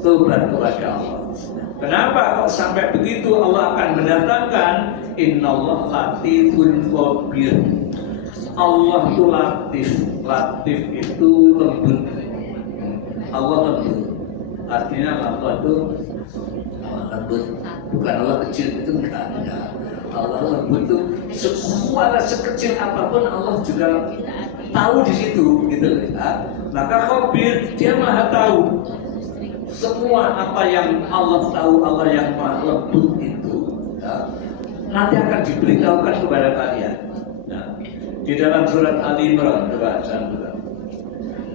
Tobat kepada Allah. Kenapa kok sampai begitu? Allah akan mendatangkan innallaha latifun khabir. Allah itu latif. Latif itu lembut. Allah lembut. Artinya Allah itu lembut. Bukan Allah kecil, itu enggak. Allah lembut itu semua sekecil apapun Allah juga tahu di situ, gitu ya. Maka khabir, dia maha tahu. Semua apa yang Allah tahu, Allah yang maha lembut itu, ya, nanti akan diberitahukan kepada kalian. Nah, di dalam surat Ali Imran,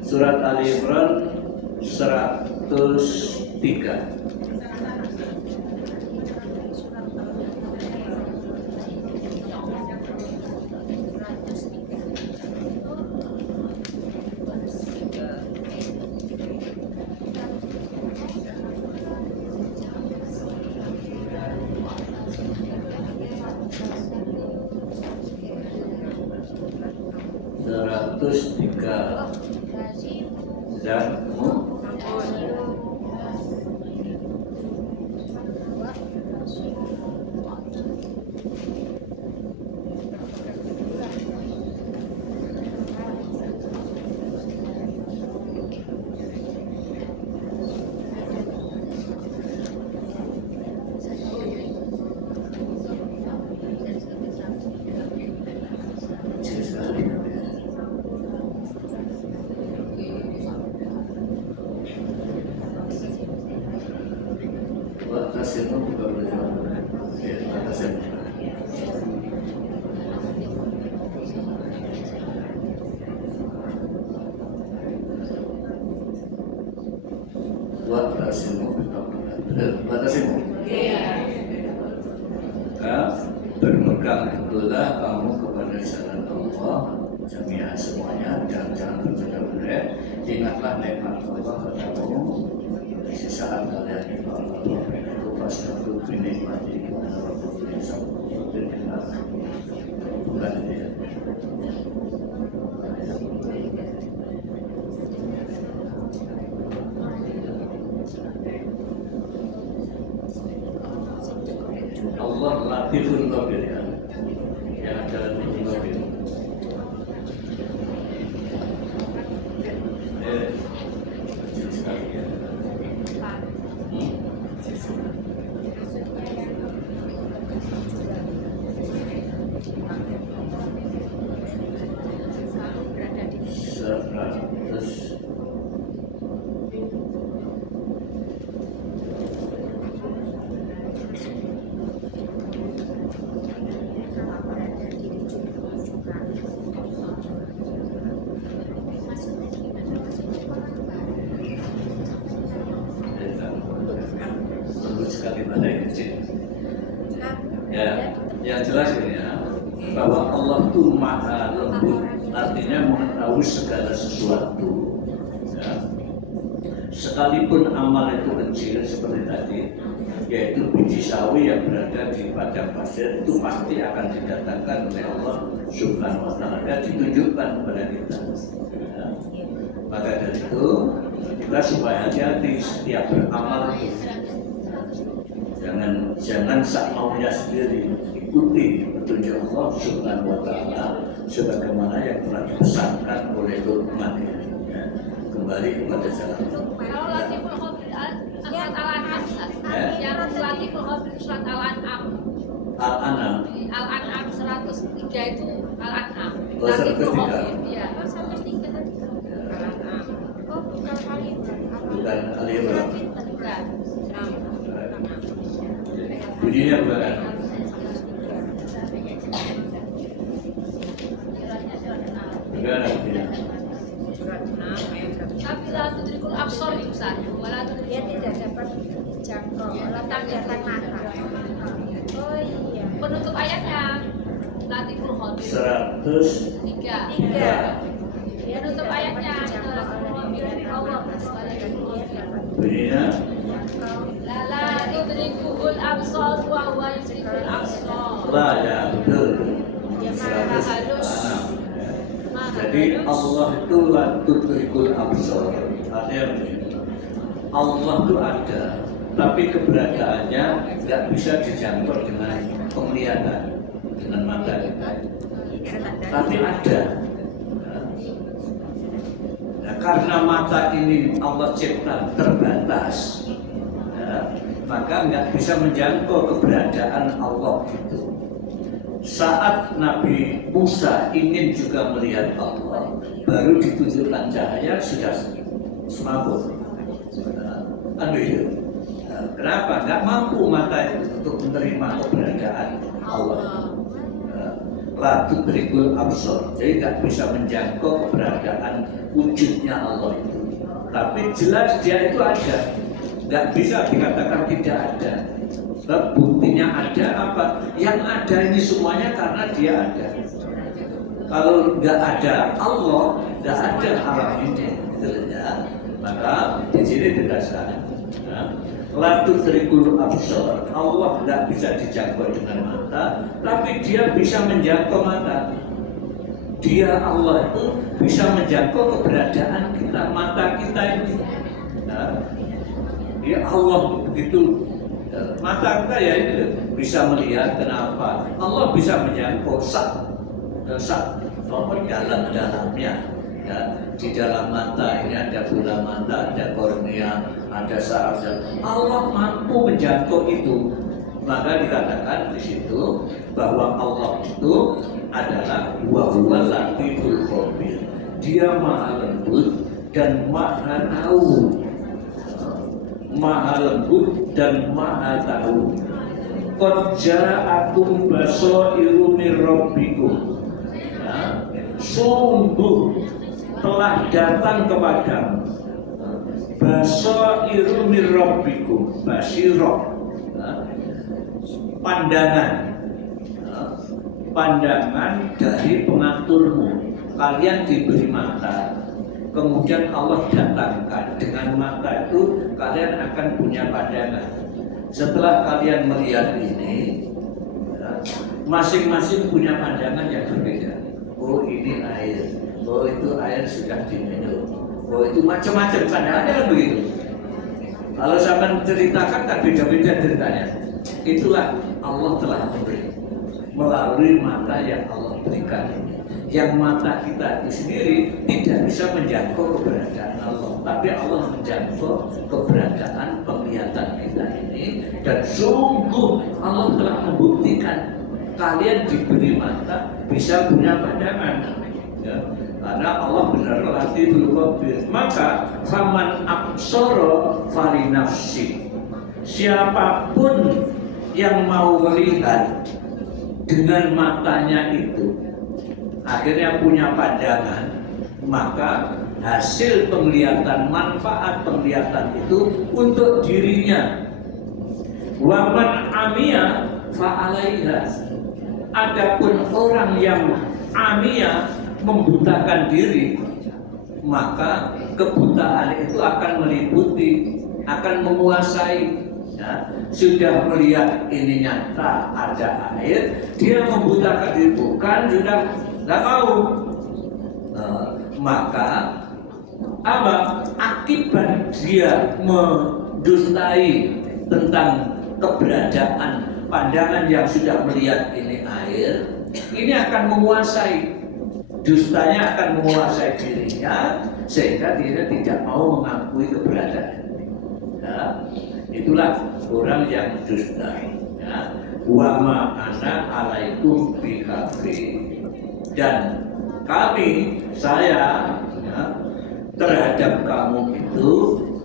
surat Ali Imran 103. Dan berpegang teguhlah kamu kepada jalan Allah jamiah semuanya, dan jangan berbelah-belah. Ingatlah nikmat Allah padamu di saat kalian itu Allah itu pasti dinikmati oleh Rabbul Alamin. Bukan dia. Allah latifun khabir, ya. Yang ada latifun khabir. Sekali, ya. Ya, yang jelas ini ya, bahwa Allah itu maha lembut, artinya mengetahui segala sesuatu. Ya. Sekalipun amal itu kecil seperti tadi, yaitu biji sawi yang berada di padang pasir, itu pasti akan didatangkan oleh Allah Subhanahu wa Ta'ala, ditunjukkan kepada kita. Ya. Maka dari itu kita supaya hati-hati setiap beramal itu. Jangan sak maunya sendiri, ikuti petunjuk Allah Subhanahu wa Ta'ala sebagaimana yang telah dipesankan oleh Luqman, ya. Kembali kepada jalan. Kalau Latiful Khabir surat Al-An'am, yang Latiful Khabir surat Al-An'am. Al-An'am. Al-An'am 103 itu Al-An'am. Oh, 103. Iya. 103 tadi. Al-An'am. Oh, bukan Ali Imran. Bukan Ali Imran. Bukan. Bunyinya bukan. Bukan artinya. Tapi la tudrikul absar Ustaz. Wala Dia tidak dapat dijangkau oleh penglihatan mata. Oh iya. penutup ayatnya Latiful Khabir 103. 3. dia Menutup tidak dapat ayatnya, dijangkau oleh pikiran Allah. mata dan dia dapat Bunyinya dijangkau La tudrikul absar wa huwa yudrikul absar. lah ya betul. dia Maha 106. halus. Ya. Maha Jadi halus. Allah itu la tudrikul absar. Artinya begini. Allah itu ada, tapi keberadaannya nggak bisa dijangkau dengan penglihatan, dengan mata kita. Tapi ada. Nah, karena mata ini Allah cipta terbatas, ya, maka nggak bisa menjangkau keberadaan Allah itu. Saat Nabi Musa ingin juga melihat Allah, baru ditunjukkan cahaya sudah semaput. Nah, itu. Nah, kenapa? Nggak mampu mata itu untuk menerima keberadaan Allah. La tudrikul absar, jadi nggak bisa menjangkau keberadaan wujudnya Allah itu. Tapi jelas dia itu ada, nggak bisa dikatakan tidak ada. Sebab buktinya ada apa? Yang ada ini semuanya karena dia ada. Kalau nggak ada Allah, nggak ada alam ini, gitu ya. Maka di sini ditegaskan. La tudrikul absar, Allah tidak bisa dijangkau dengan mata, tapi dia bisa menjangkau mata. Dia Allah itu bisa menjangkau keberadaan kita, mata kita ini. Nah, dia Allah begitu. Mata kita ya itu bisa melihat. Kenapa? Allah bisa menjangkau sak dalam-dalamnya. Ya, di dalam mata ini ada bola mata, ada kornea, ada saraf. Allah mampu menjangkau itu. Maka dikatakan di situ bahwa Allah itu adalah wa huwal latiful khabir. Dia maha lembut dan maha tahu. Maha lembut dan maha tahu. Qad ja'akum basairu mir rabbikum. Ya, sungguh telah datang kepadamu basairu mir rabbikum, basiro, pandangan dari pengaturmu. Kalian diberi mata, kemudian Allah datangkan dengan mata itu kalian akan punya pandangan. Setelah kalian melihat ini, masing-masing punya pandangan yang berbeda. Oh ini air, oh itu air sudah diminum, oh itu macam-macam pandangannya kan begitu. Kalau saya ceritakan kan beda-beda ceritanya. Itulah Allah telah memberi melalui mata yang Allah berikan ini. Yang mata kita itu sendiri tidak bisa menjangkau keberadaan Allah, tapi Allah menjangkau keberadaan penglihatan kita ini. Dan sungguh Allah telah membuktikan kalian diberi mata bisa punya pandangan, ya. Karena Allah benar latiful khabir. Maka faman absara fali nafsi, siapapun yang mau melihat dengan matanya itu akhirnya punya pandangan, maka hasil penglihatan, manfaat penglihatan itu untuk dirinya. Waman amia fa'alaiha, adapun orang yang amia membutakan diri, maka kebutaan itu akan meliputi, akan menguasai. Ya, sudah melihat ini nyata ada air, dia membutakan diri, bukan sudah nggak tahu. Maka apa akibat dia mendustai tentang keberadaan pandangan yang sudah melihat ini air, ini akan menguasai, dustanya akan menguasai dirinya sehingga dia tidak mau mengakui keberadaan. Ya, itulah orang yang dusta. Ya, wa ma ana alaikum bikafir, dan kami, saya, ya, terhadap kamu itu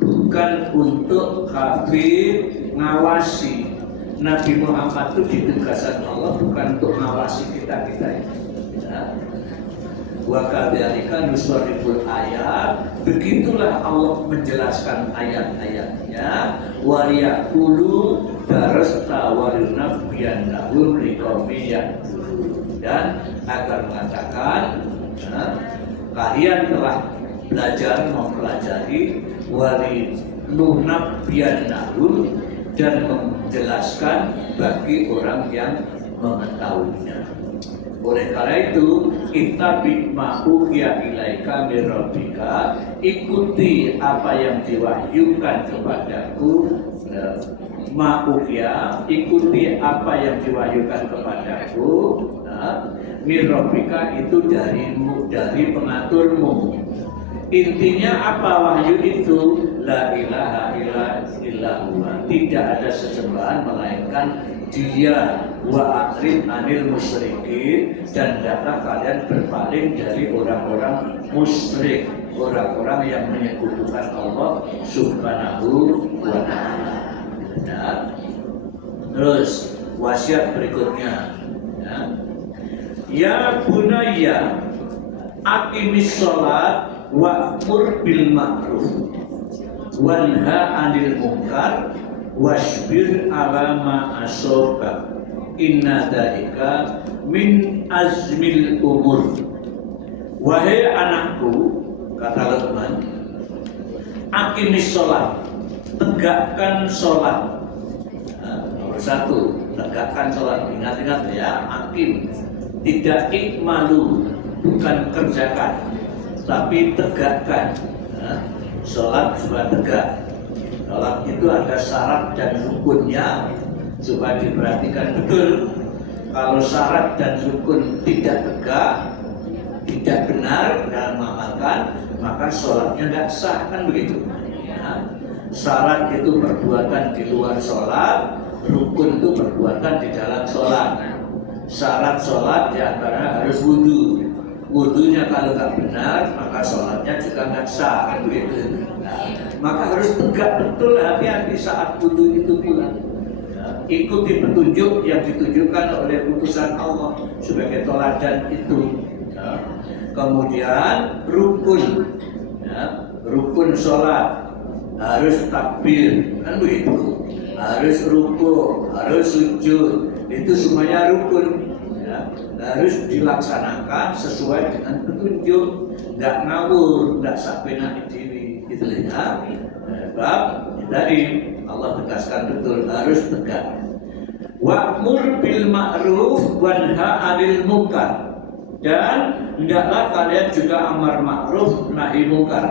bukan untuk kafir ngawasi. Nabi Muhammad itu ditugaskan Allah bukan untuk ngawasi kita ini. Ya. Wa kadzalika nusarriful ayat, begitulah Allah menjelaskan ayat-ayatnya. Wa yaqulu darasta wa yunabbiyanahum liqaumin ya'qilun, dan agar mengatakan, ya, kalian telah belajar mempelajari wali nunabbiyanahum dan menjelaskan bagi orang yang mengetahuinya. Oleh karena itu, kita ma'uhiya ilaika min rabbika, ikuti apa yang diwahyukan kepadaku. Ma'uhiya, ikuti apa yang diwahyukan kepadaku. Min rabbika itu dari pengaturmu. Intinya apa wahyu itu? La ilaha illallah. Tidak ada sesembahan melainkan Dia, wa akrim anil musyrikin, dan hendaklah kalian berpaling dari orang-orang musyrik, orang-orang yang menyekutukan Allah Subhanahu wa ta'ala. Terus wasiat berikutnya, ya bunayya aqimis sholat wa'mur bil ma'ruf wanha 'anil munkar wasbir 'ala ma asaba inna dzalika min azmil umur. Wahai anakku, kata Luqman, aqimis sholat, tegakkan sholat. Nomor satu, tegakkan sholat. Ingat-ingat ya, aqim, tidak ikmalu, bukan kerjakan, tapi tegakkan. Sholat supaya tegak. Sholat itu ada syarat dan rukunnya, supaya diperhatikan betul. Kalau syarat dan rukun tidak tegak, tidak benar dalam mengamalkan, maka sholatnya tidak sah, kan begitu. Syarat itu perbuatan di luar sholat, rukun itu perbuatan di dalam sholat. Syarat sholat diantara harus wudhu. Wudhunya kalau nggak benar, maka sholatnya juga nggak sah, kan begitu. Maka harus tegak betul, hati-hati saat wudhu itu pula. Ikuti petunjuk yang ditunjukkan oleh putusan Allah sebagai teladan itu. Kemudian rukun, rukun sholat harus takbir, kan begitu. Harus ruku, harus sujud, itu semuanya rukun. Harus dilaksanakan sesuai dengan petunjuk, tidak ngawur, tidak sampai nanti diri, gitu ya. Sebab tadi Allah tegaskan betul, harus tegak. Wa'mur bil ma'ruf wanha 'anil munkar, dan hendaklah kalian juga amar ma'ruf nahi munkar.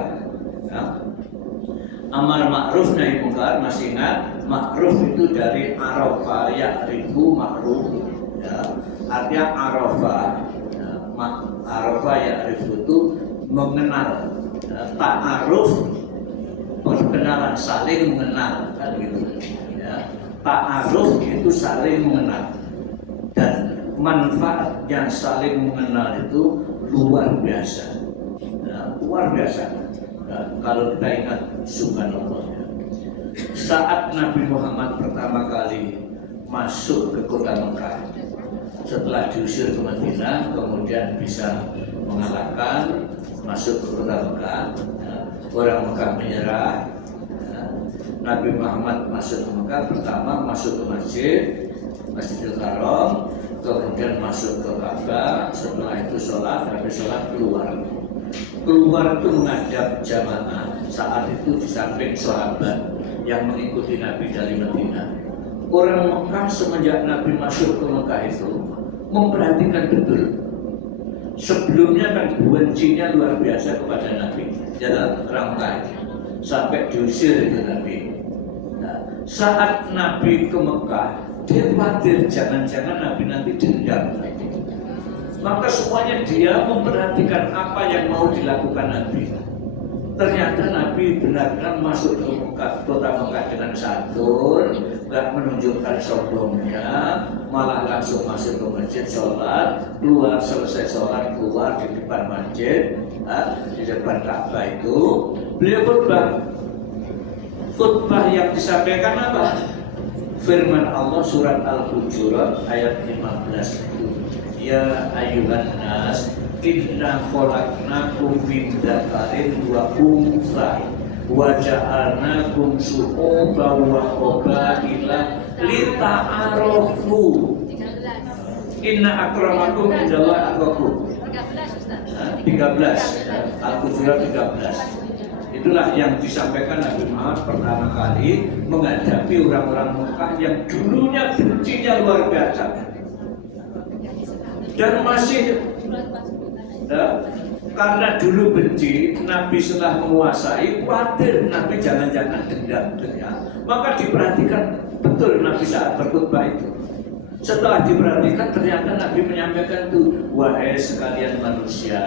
Amar ma'ruf nahi munkar, masih ingat? Ma'ruf itu dari arafa ya'rifu ma'ruf. Artinya arafa, arafa ya'rifu itu mengenal. Ta'aruf, perkenalan, saling mengenal, kan gitu. Ta'aruf itu saling mengenal, dan manfaat yang saling mengenal itu luar biasa, luar biasa. Kalau kita ingat subhanallah, saat Nabi Muhammad pertama kali masuk ke kota Mekah, setelah diusir ke Madinah, kemudian bisa mengalahkan, masuk ke kota Mekah, orang Mekah menyerah. Nabi Muhammad masuk ke Mekah, pertama masuk ke Masjidil Haram, kemudian masuk ke Ka'bah. Setelah itu sholat, habis sholat keluar itu menghadap jamaah. Saat itu di samping sahabat yang mengikuti Nabi dari Madinah. Orang Mekah semenjak Nabi masuk ke Mekah itu memperhatikan betul. Sebelumnya kan bencinya luar biasa kepada Nabi, jalan orang Mekah sampai diusir itu Nabi. Saat Nabi ke Mekah, dia khawatir jangan-jangan Nabi nanti dendam. Maka semuanya dia memperhatikan apa yang mau dilakukan Nabi. Ternyata Nabi benar-benar masuk ke kota Mekah dengan santun, nggak menunjukkan sombongnya, malah langsung masuk ke masjid sholat, keluar selesai sholat keluar di depan masjid, di depan Ka'bah itu beliau khutbah yang disampaikan apa? Firman Allah surat Al-Hujurat ayat 15 itu, ya ayyuhan nas inna khalaqnakum min dzakarin wa untha wa ja'alnakum syu'uban wa qabaila lita'arafu. Inna akramakum indallahi atqakum. 13 Ustaz. 13 Al-Hujurat 13. Itulah yang disampaikan Nabi Muhammad pertama kali menghadapi orang-orang Mekah yang dulunya bencinya luar biasa dan masih karena dulu benci, Nabi setelah menguasai khawatir Nabi jangan-jangan dendam maka diperhatikan betul Nabi saat berkhutbah itu. Setelah diperhatikan ternyata Nabi menyampaikan itu, wahai sekalian manusia,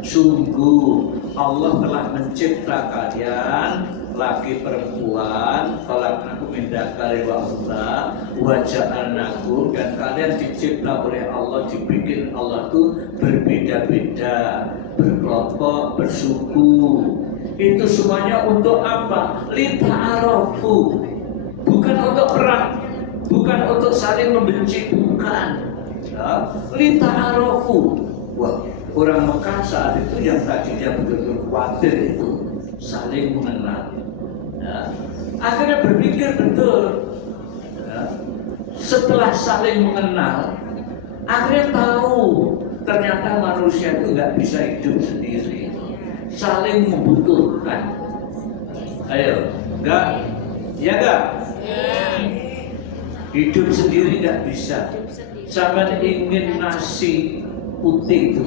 sungguh Allah telah mencipta kalian laki perempuan, khalaqnakum min dzakari wa untha wa ja'alnakum, dan kalian dicipta oleh Allah, dibikin Allah itu berbeda-beda, berkelompok, bersuku. Itu semuanya untuk apa? Lita'arafu, bukan untuk perang, bukan untuk saling membenci, bukan. Ya, lita'arafu. Wah, orang Mekah saat itu yang tadinya betul-betul khawatir itu saling mengenal. Ya, akhirnya berpikir betul. Ya, setelah saling mengenal, akhirnya tahu ternyata manusia itu nggak bisa hidup sendiri, saling membutuhkan. Ayo, enggak? Ya enggak? Hidup sendiri nggak bisa. Sampai ingin nasi putih itu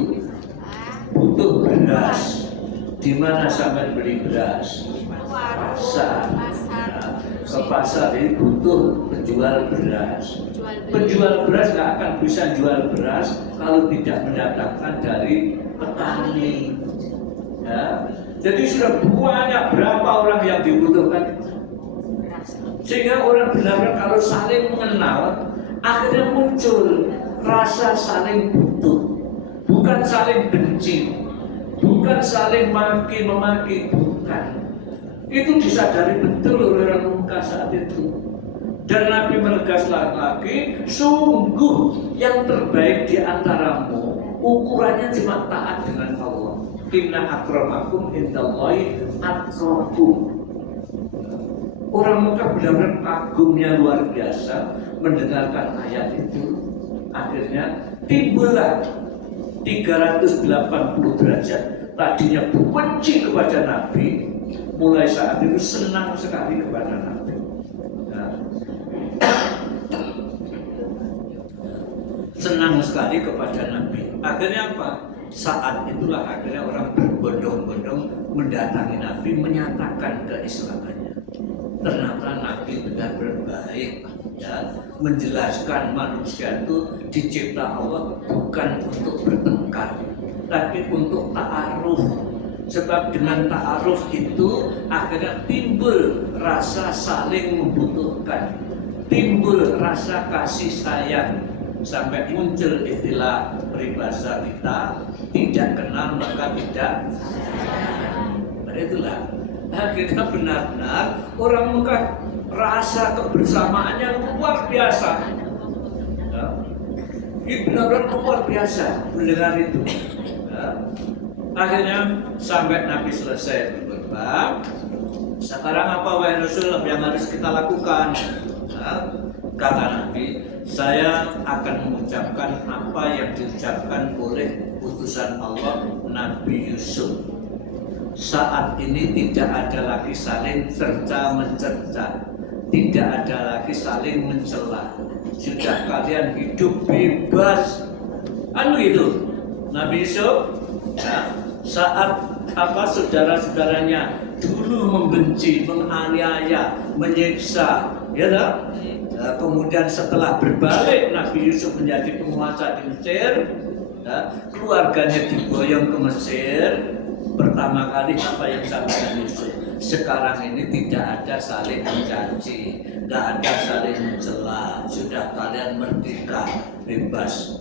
butuh beras. Di mana sampai beli beras? Pasar. Nah, ke pasar ini butuh penjual beras. Penjual beras nggak akan bisa jual beras kalau tidak mendatangkan dari petani. Ya. Jadi sudah banyak berapa orang yang dibutuhkan. Sehingga orang benar-benar kalau saling mengenal, akhirnya muncul rasa saling butuh, bukan saling benci, bukan saling maki-memaki, bukan. Itu disadari betul oleh orang Mekah saat itu. Dan Nabi menegas lagi, sungguh yang terbaik di antaramu ukurannya cuma taat dengan Allah. Inna akramakum indallahi atqakum. Orang Mekah benar-benar kagumnya luar biasa mendengarkan ayat itu. Akhirnya timbullah 380 derajat. Tadinya benci kepada Nabi, mulai saat itu senang sekali kepada Nabi. Nah, senang sekali kepada Nabi. Akhirnya apa? Saat itulah akhirnya orang berbondong-bondong mendatangi Nabi, menyatakan keislamannya. Ternyata Nabi benar-benar baik, ya, menjelaskan manusia itu dicipta Allah bukan untuk bertengkar, tapi untuk ta'aruf. Sebab dengan ta'aruf itu akhirnya timbul rasa saling membutuhkan, timbul rasa kasih sayang, sampai muncul istilah peribahasa kita, tidak kenal maka tidak sayang. Itulah akhirnya benar-benar orang Mekah rasa kebersamaannya luar biasa. Ya. Ini benar-benar luar biasa mendengar itu. Ya. Akhirnya sampai Nabi selesai berkhutbah. Sekarang apa wahai Rasul yang harus kita lakukan? Ya. Kata Nabi, saya akan mengucapkan apa yang diucapkan oleh utusan Allah Nabi Yusuf. Saat ini tidak ada lagi saling cerca-mencerca, tidak ada lagi saling mencela. Sudah kalian hidup bebas. Itu Nabi Yusuf, ya, saat saudara-saudaranya dulu membenci, menganiaya, menyiksa, ya tak? Ya, kemudian setelah berbalik Nabi Yusuf menjadi penguasa di Mesir, ya, keluarganya diboyong ke Mesir. Pertama kali apa yang disampaikan Yusuf? Sekarang ini tidak ada saling mencaci, tidak ada saling mencela. Sudah kalian merdeka, bebas.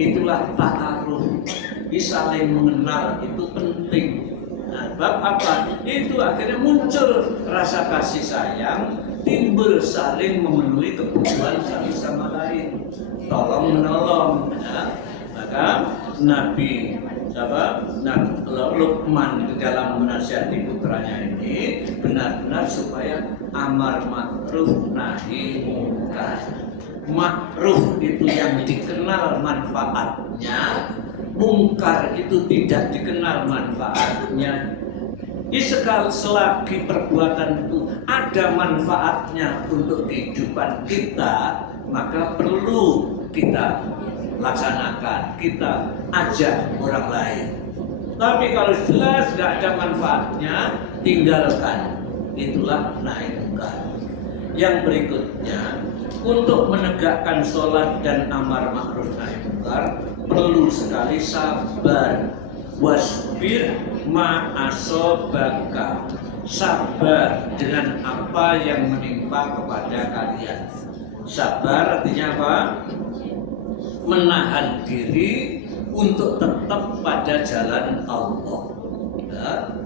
Itulah ta'aruf. Saling mengenal itu penting. Nah, bab apa? Itu akhirnya muncul rasa kasih sayang, timbul saling memenuhi kebutuhan satu sama lain, tolong menolong. Ya. Maka Nabi Luqman di dalam menasihati putranya ini benar-benar supaya amar ma'ruf nahi munkar. Ma'ruf itu yang dikenal manfaatnya, mungkar itu tidak dikenal manfaatnya. Selagi perbuatan itu ada manfaatnya untuk kehidupan kita, maka perlu kita laksanakan, kita ajak orang lain. Tapi kalau jelas tidak ada manfaatnya, tinggalkan. Itulah nahi mungkar. Yang berikutnya, untuk menegakkan sholat dan amar ma'ruf nahi mungkar perlu sekali sabar. Wasbir ma'asobaka, sabar dengan apa yang menimpa kepada kalian. Sabar artinya apa? Menahan diri untuk tetap pada jalan Allah, ya.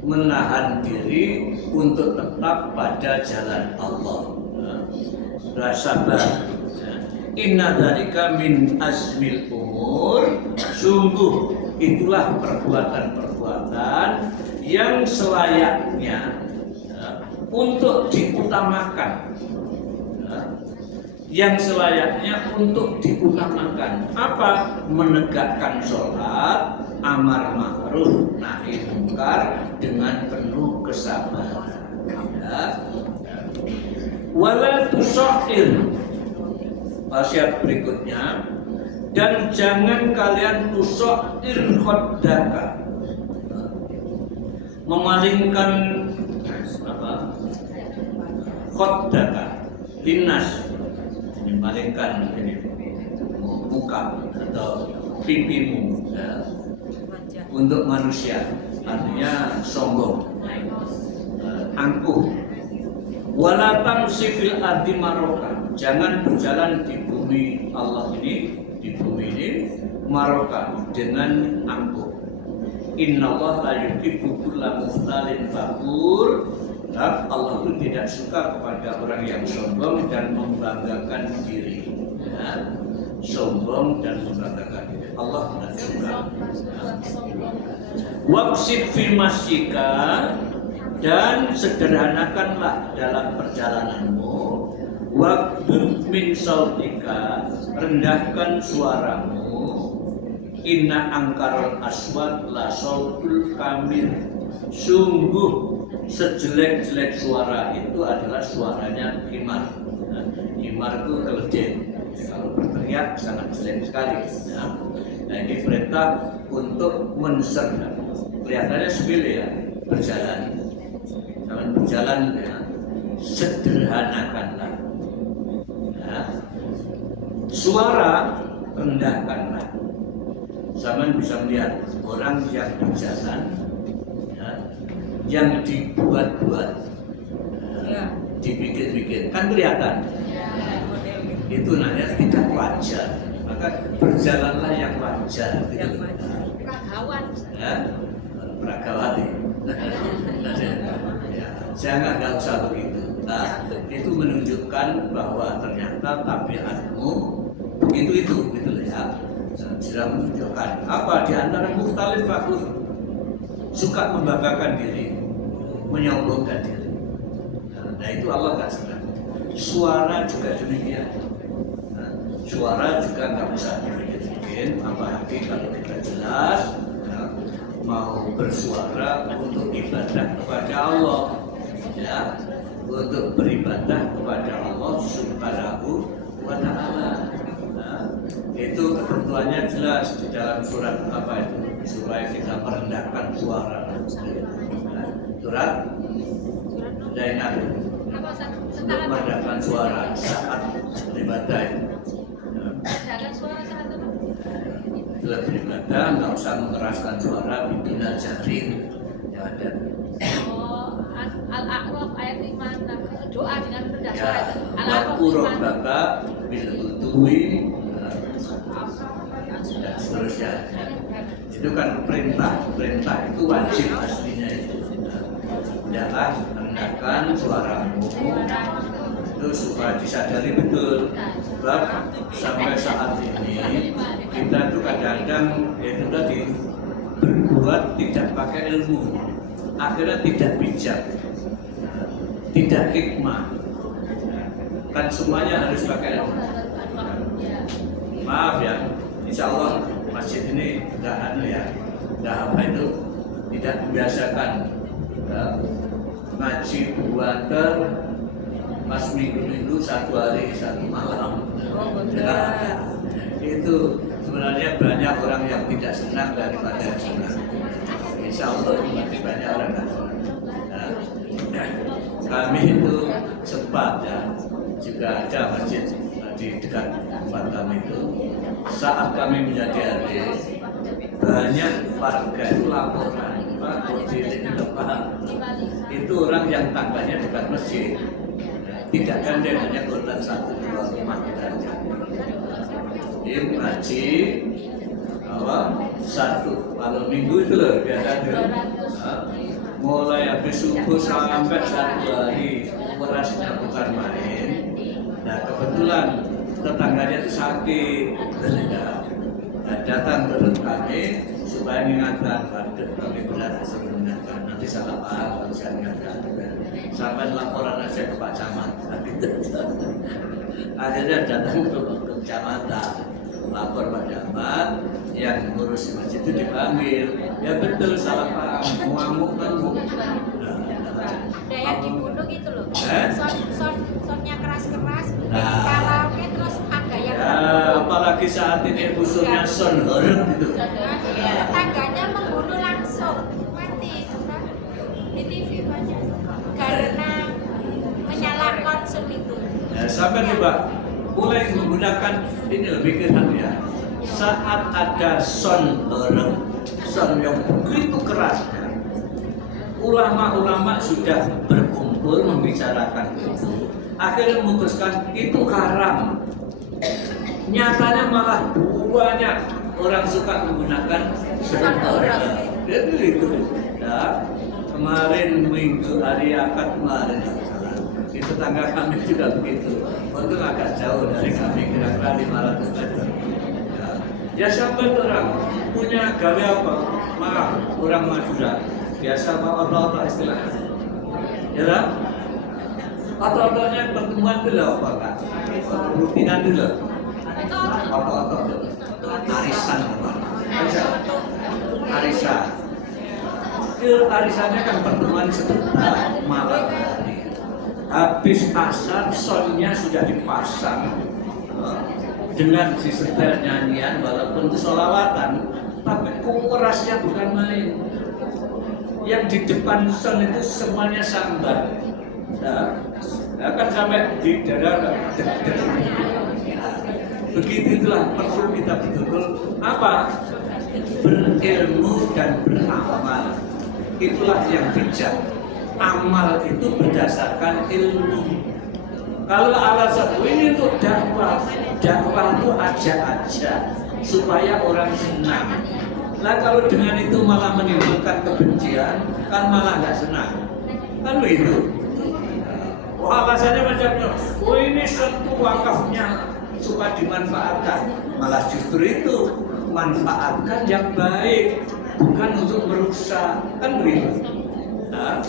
Menahan diri untuk tetap pada jalan Allah, ya. Sabar. Inna dzalika min azmil umur, sungguh itulah perbuatan-perbuatan yang selayaknya, ya, untuk diutamakan, ya, yang selayaknya untuk diutamakan. Apa? Menegakkan sholat, amar ma'ruf nahi mungkar dengan penuh kesabaran, ya. Wala tusair, wasiat berikutnya, dan jangan kalian tusair khoddaka, memalingkan apa? Khoddaka linnas, memalingkan ini muka atau pipimu, ya, untuk manusia, artinya sombong, angkuh. Wala tamsi fil ardi maroka, jangan berjalan di bumi Allah ini, di bumi ini maroka, dengan angkuh. Innallaha la yuhibbu kulla mukhtalin fakhur. Allah itu tidak suka kepada orang yang sombong dan membanggakan diri, ya. Sombong dan membanggakan diri, Allah tidak suka, ya. Waqsid fi masyika, dan sederhanakanlah dalam perjalananmu. Waqdud min sautika, rendahkan suaramu. Inna angkarul aswat la sautul kamil, sungguh sejelek-jelek suara itu adalah suaranya himar. Himar itu keledai, kalau berteriak sangat jelek sekali, ya. Nah, ini perintah untuk menserah. Kelihatannya sepele, ya, berjalan. Jangan berjalan, ya, sederhanakanlah, ya. Suara rendahkanlah. Zaman bisa melihat orang yang berjalan, ya, yang dibuat-buat, ya, dipikir-pikir, kan kelihatan, itu namanya tidak wajar. Maka berjalanlah yang wajar, gitu. Peragawan, Ya, peragawati. Jangan, nggak usah begitu. Nah, itu menunjukkan bahwa ternyata tabiatmu begitu itu, gitu ya. Sudah menunjukkan apa di antara mukhtalif fakhur, suka membanggakan diri, menyombongkan diri. Nah, itu Allah nggak suka. Suara juga demikian. Nah, suara juga nggak bisa dibikin, apalagi kalau tidak jelas, ya, mau bersuara untuk ibadah kepada Allah, ya, untuk beribadah kepada Allah Subhanahu wa Ta'ala. Nah, itu ketentuannya jelas di dalam surat apa itu, supaya kita merendahkan suara. Nah, surat Zainab, untuk merendahkan suara saat beribadah itu. Jangan suara saat apa? Setelah beribadah nggak usah mengeraskan suara, bidina jarin, ya ada. Oh, Al-A'raf ayat 5, doa dengan rendah Ya, suara itu. Al-A'raf wakurok 5. baka bil utui dan seterusnya. Itu kan perintah itu wajib aslinya itu. Jangan rendahkan suaramu, itu supaya disadari betul. Sebab sampai saat ini kita tuh kadang-kadang itu tadi berbuat tidak pakai ilmu, akhirnya tidak bijak, tidak hikmah. Kan semuanya harus pakai ilmu. maaf ya, insya Allah masjid ini nggak apa itu, tidak membiasakan ya, ngaji buatan pas minggu-minggu 1 hari 1 malam. Ya, itu sebenarnya banyak orang yang tidak senang daripada yang senang. Insya Allah masih banyak orang yang senang. Nah, kami itu sempat ya, juga ada masjid di dekat tempat kami itu. Saat kami menjadi RT, banyak warga itu laporan, Pak, di depan itu orang yang tangganya dekat masjid, tidak gandeng, hanya kotak 1-2 rumah saja. Ini ngaji satu malam minggu itu loh biasa tuh. Mulai habis subuh sampai 1 hari, berasnya bukan main. Nah kebetulan tetangganya itu sakit, datang ke kami supaya mengingatkan, kami benar suruh mengingatkan, nanti salah paham kalau saya ingatkan. Sampai laporan aja ke Pak Camat. Akhirnya datang ke kecamatan, lapor Pak Camat, yang ngurus masjid itu dipanggil. Ya betul, salah paham, ngamuk kan bu. Daya dibunuh gitu loh. Soundnya keras-keras. Kalau terus ada yang apalagi saat ini usulnya sound horror gitu. Tetangganya membunuh langsung mati di TV banyak karena menyalahkan konsum itu. Ya, sampai coba mulai menggunakan ini lebih keran ya. Saat ada sound horror, sound yang begitu keras, ulama-ulama sudah berkumpul membicarakan itu. Akhirnya memutuskan itu haram. Nyatanya malah banyak orang suka menggunakan sound horror. Jadi itu. Ya, kemarin minggu hari akad kemarin itu tangga kami juga begitu. Untuk agak jauh dari kami, kira-kira 500 meter. Ya sampai orang punya gawe apa? Maaf, orang Madura biasa mau otot istilahnya. Ya kan? Otot-ototnya pertemuan itu lah apa kan? Rutinan itu lah. Otot-otot arisan apa? Arisan. Arisannya kan pertemuan sebentar malam hari. Habis asar soundnya sudah dipasang dengan si setel nyanyian, walaupun itu sholawatan, tapi kurasnya bukan main. Yang di depan sound itu semuanya sambat. Nah, kan sampai di dada. Begitulah perlu kita betul-betul apa? Berilmu dan beramal. Itulah yang bijak. Amal itu berdasarkan ilmu. Kalau alasan ini untuk dakwah itu aja supaya orang senang. Nah kalau dengan itu malah menimbulkan kebencian, kan malah nggak senang. Kan begitu. Alasannya macamnya, ini satu wakafnya supaya dimanfaatkan. Malah justru itu manfaatkan yang baik, bukan untuk merusak. Kan begitu. Nah,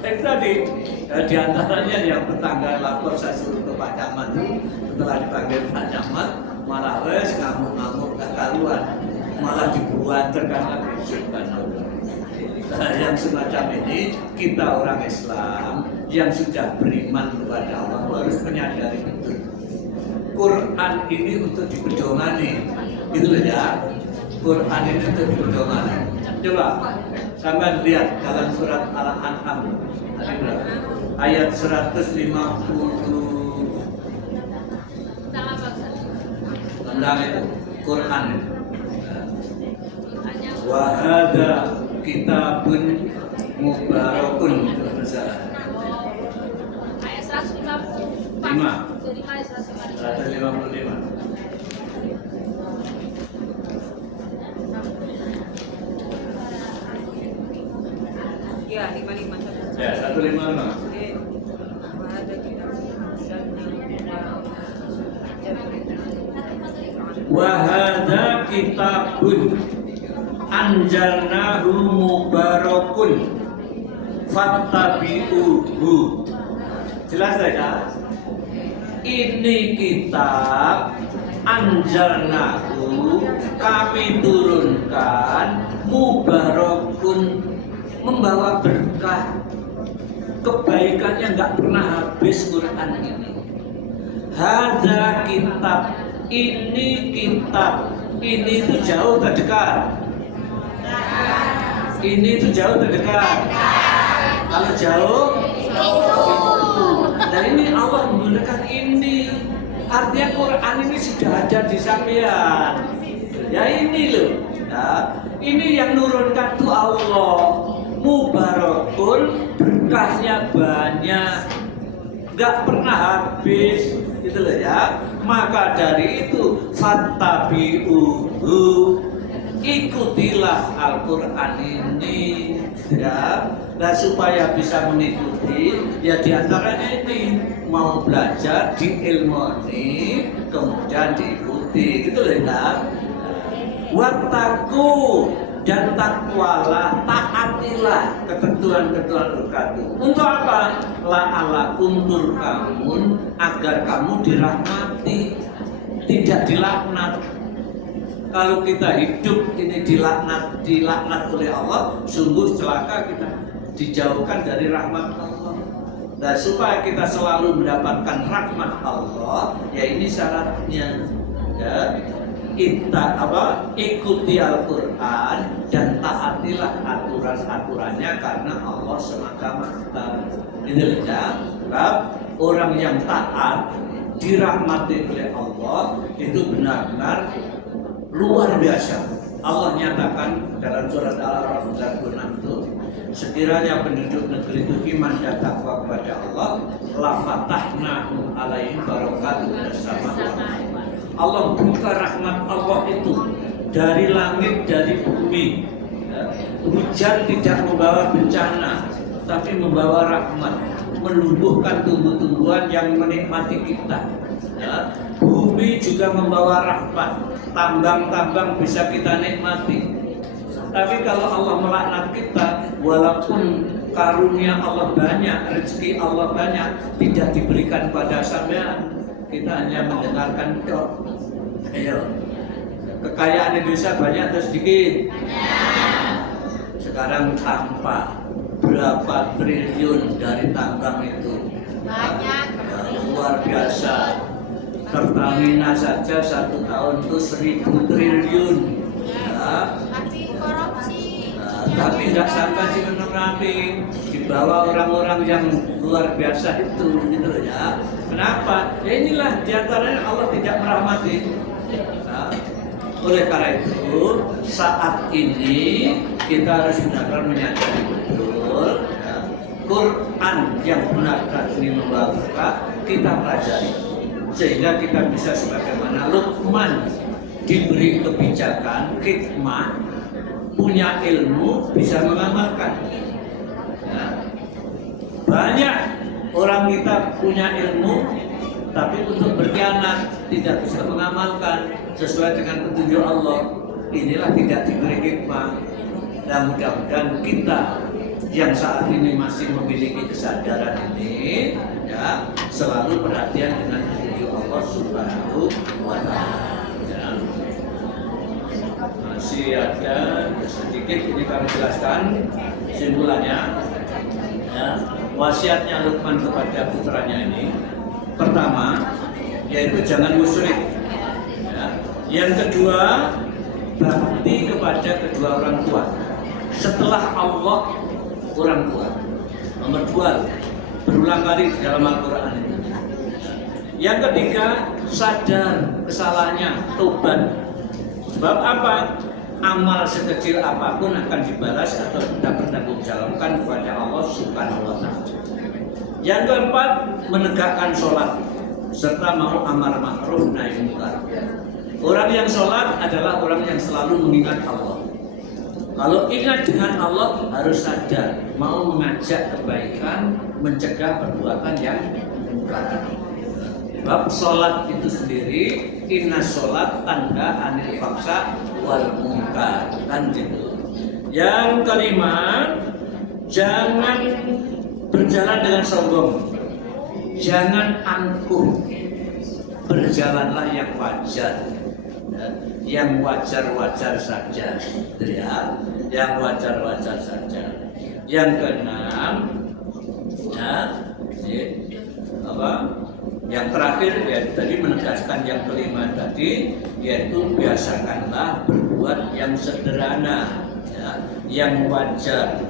tadi diantaranya yang tetangga lapor saya suruh ke Pak Camat itu, setelah dipanggil Pak Camat malah wes ngamuk-ngamuk gak karuan, malah dibuat terkena subhanallah. Yang semacam ini kita orang Islam yang sudah beriman kepada Allah harus menyadari betul. Quran ini untuk dipedomani, gitu loh ya. Quran ini untuk dipedomani. Coba sampai lihat dalam surat Al-An'am ayat 150 tentang itu Quran itu. Wa hadza kitabun mubarakun. Ayat 155. 155. Ya, 555. Ya, 155. Wa hadza kitabun anjalnahu mubarakun fattabi'uhu. Jelas ya? Ini kitab anjalnahu, kami turunkan, mubarakun, membawa berkah, kebaikannya nggak pernah habis Quran ini. Hadza kitab, ini kitab, ini itu jauh atau dekat? Ini itu jauh atau dekat? Kalau jauh, dan ini Allah menggunakan ini, artinya Quran ini sudah ada di sampean. Ya ini loh, ya, ini yang nurunkan tuh Allah. Mubarakun, berkahnya banyak, nggak pernah habis, gitu loh ya. Maka dari itu, fattabi'uhu, ikutilah Al-Quran ini, ya. Nah supaya bisa mengikuti, ya diantaranya ini mau belajar diilmoni, kemudian diikuti, gitu loh ya. Wattaku, dan takwalah, taatilah ketentuan-ketentuan berkatu. Untuk apa? La'alakum turhamun, agar kamu dirahmati, tidak dilaknat. Kalau kita hidup ini dilaknat oleh Allah, sungguh celaka kita, dijauhkan dari rahmat Allah. Dan supaya kita selalu mendapatkan rahmat Allah, ya ini syaratnya, ya. Ikuti Al-Quran dan taatilah aturan-aturannya karena Allah semata-mata. Ini ya, orang yang taat dirahmati oleh Allah itu benar-benar luar biasa. Allah nyatakan dalam surat Al-A'raf 26 itu, sekiranya penduduk negeri itu iman dan takwa kepada Allah, la fatahnahu alaihim barakatun minas samaa'i. Allah buka rahmat Allah itu dari langit, dari bumi. Ya. Hujan tidak membawa bencana, tapi membawa rahmat, menumbuhkan tumbuh-tumbuhan yang menikmati kita. Ya. Bumi juga membawa rahmat, tambang-tambang bisa kita nikmati. Tapi kalau Allah melaknat kita, walaupun karunia Allah banyak, rezeki Allah banyak, tidak diberikan pada sampean, kita hanya mendengarkan dok. Ayo, kekayaan Indonesia banyak atau sedikit? Sekarang tampak berapa triliun dari tambang itu? Banyak. Luar biasa. Pertamina saja 1 tahun itu 1.000 triliun. Ya. Tapi korupsi. Tapi tidak sampai sih rapi di bawah orang-orang yang luar biasa itu, gitu ya. Kenapa? Ya inilah diantaranya Allah tidak merahmati. Nah, oleh karena itu saat ini kita harus benar-benar menyadari betul ya, Quran yang benar-benar ini membawa berkah kita pelajari sehingga kita bisa sebagaimana Luqman diberi kebijakan, hikmah, punya ilmu, bisa mengamalkan. Ya. Banyak orang kita punya ilmu, tapi untuk berkhianat tidak bisa mengamalkan sesuai dengan petunjuk Allah. Inilah tidak diberi hikmah. Dan mudah-mudahan kita yang saat ini masih memiliki kesadaran ini, ya selalu perhatian dengan petunjuk Allah Subhanahu wa Ta'ala. Ya. Masih ada sedikit ini kami jelaskan simpulannya. Ya. Wasiatnya Luqman kepada putranya ini, pertama yaitu jangan musyrik. Ya. Yang kedua, bakti kepada kedua orang tua. Setelah Allah, orang tua. Nomor 2, berulang kali di dalam Al-Quran ini. Yang ketiga, sadar kesalahannya, tobat. Sebab apa? Amal sekecil apapun akan dibalas atau tidak bertanggungjawabkan kepada Allah Subhanahu wa Ta'ala. Yang keempat, menegakkan sholat serta mau amar ma'ruf nahi munkar. Orang yang sholat adalah orang yang selalu mengingat Allah. Kalau ingat dengan Allah harus sadar, mau mengajak kebaikan, mencegah perbuatan yang munkar. Bab sholat itu sendiri, inna sholat tanda anil faksa wal munkar, kan gitu. Yang kelima, jangan berjalan dengan sombong, jangan angkuh. berjalanlah yang wajar, ya, yang wajar-wajar saja, gitu ya, yang wajar-wajar saja. Yang keenam, ya, apa? Yang terakhir ya tadi menegaskan yang kelima tadi, yaitu biasakanlah berbuat yang sederhana, ya, yang wajar,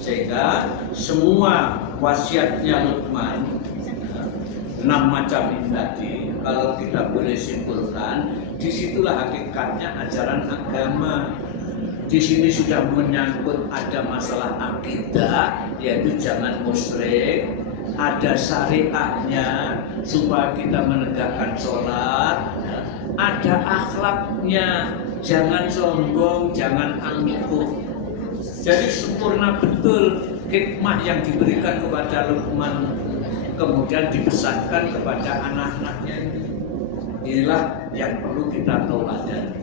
sehingga semua wasiatnya Luqman, 6 macam ini tadi, kalau kita boleh simpulkan, disitulah hakikatnya ajaran agama. Di sini sudah menyangkut ada masalah akidah, yaitu jangan musyrik, ada syariahnya supaya kita menegakkan sholat, ya. Ada akhlaknya, jangan sombong, jangan angkuh. Jadi sempurna betul hikmah yang diberikan kepada Luqman, kemudian dipesankan kepada anak-anaknya. Inilah yang perlu kita tauladan.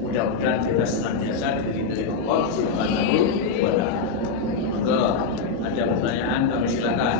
Mudah-mudahan kita senantiasa diridhoi Allah Subhanahu wa Ta'ala. Monggo, ada pertanyaan kami silakan.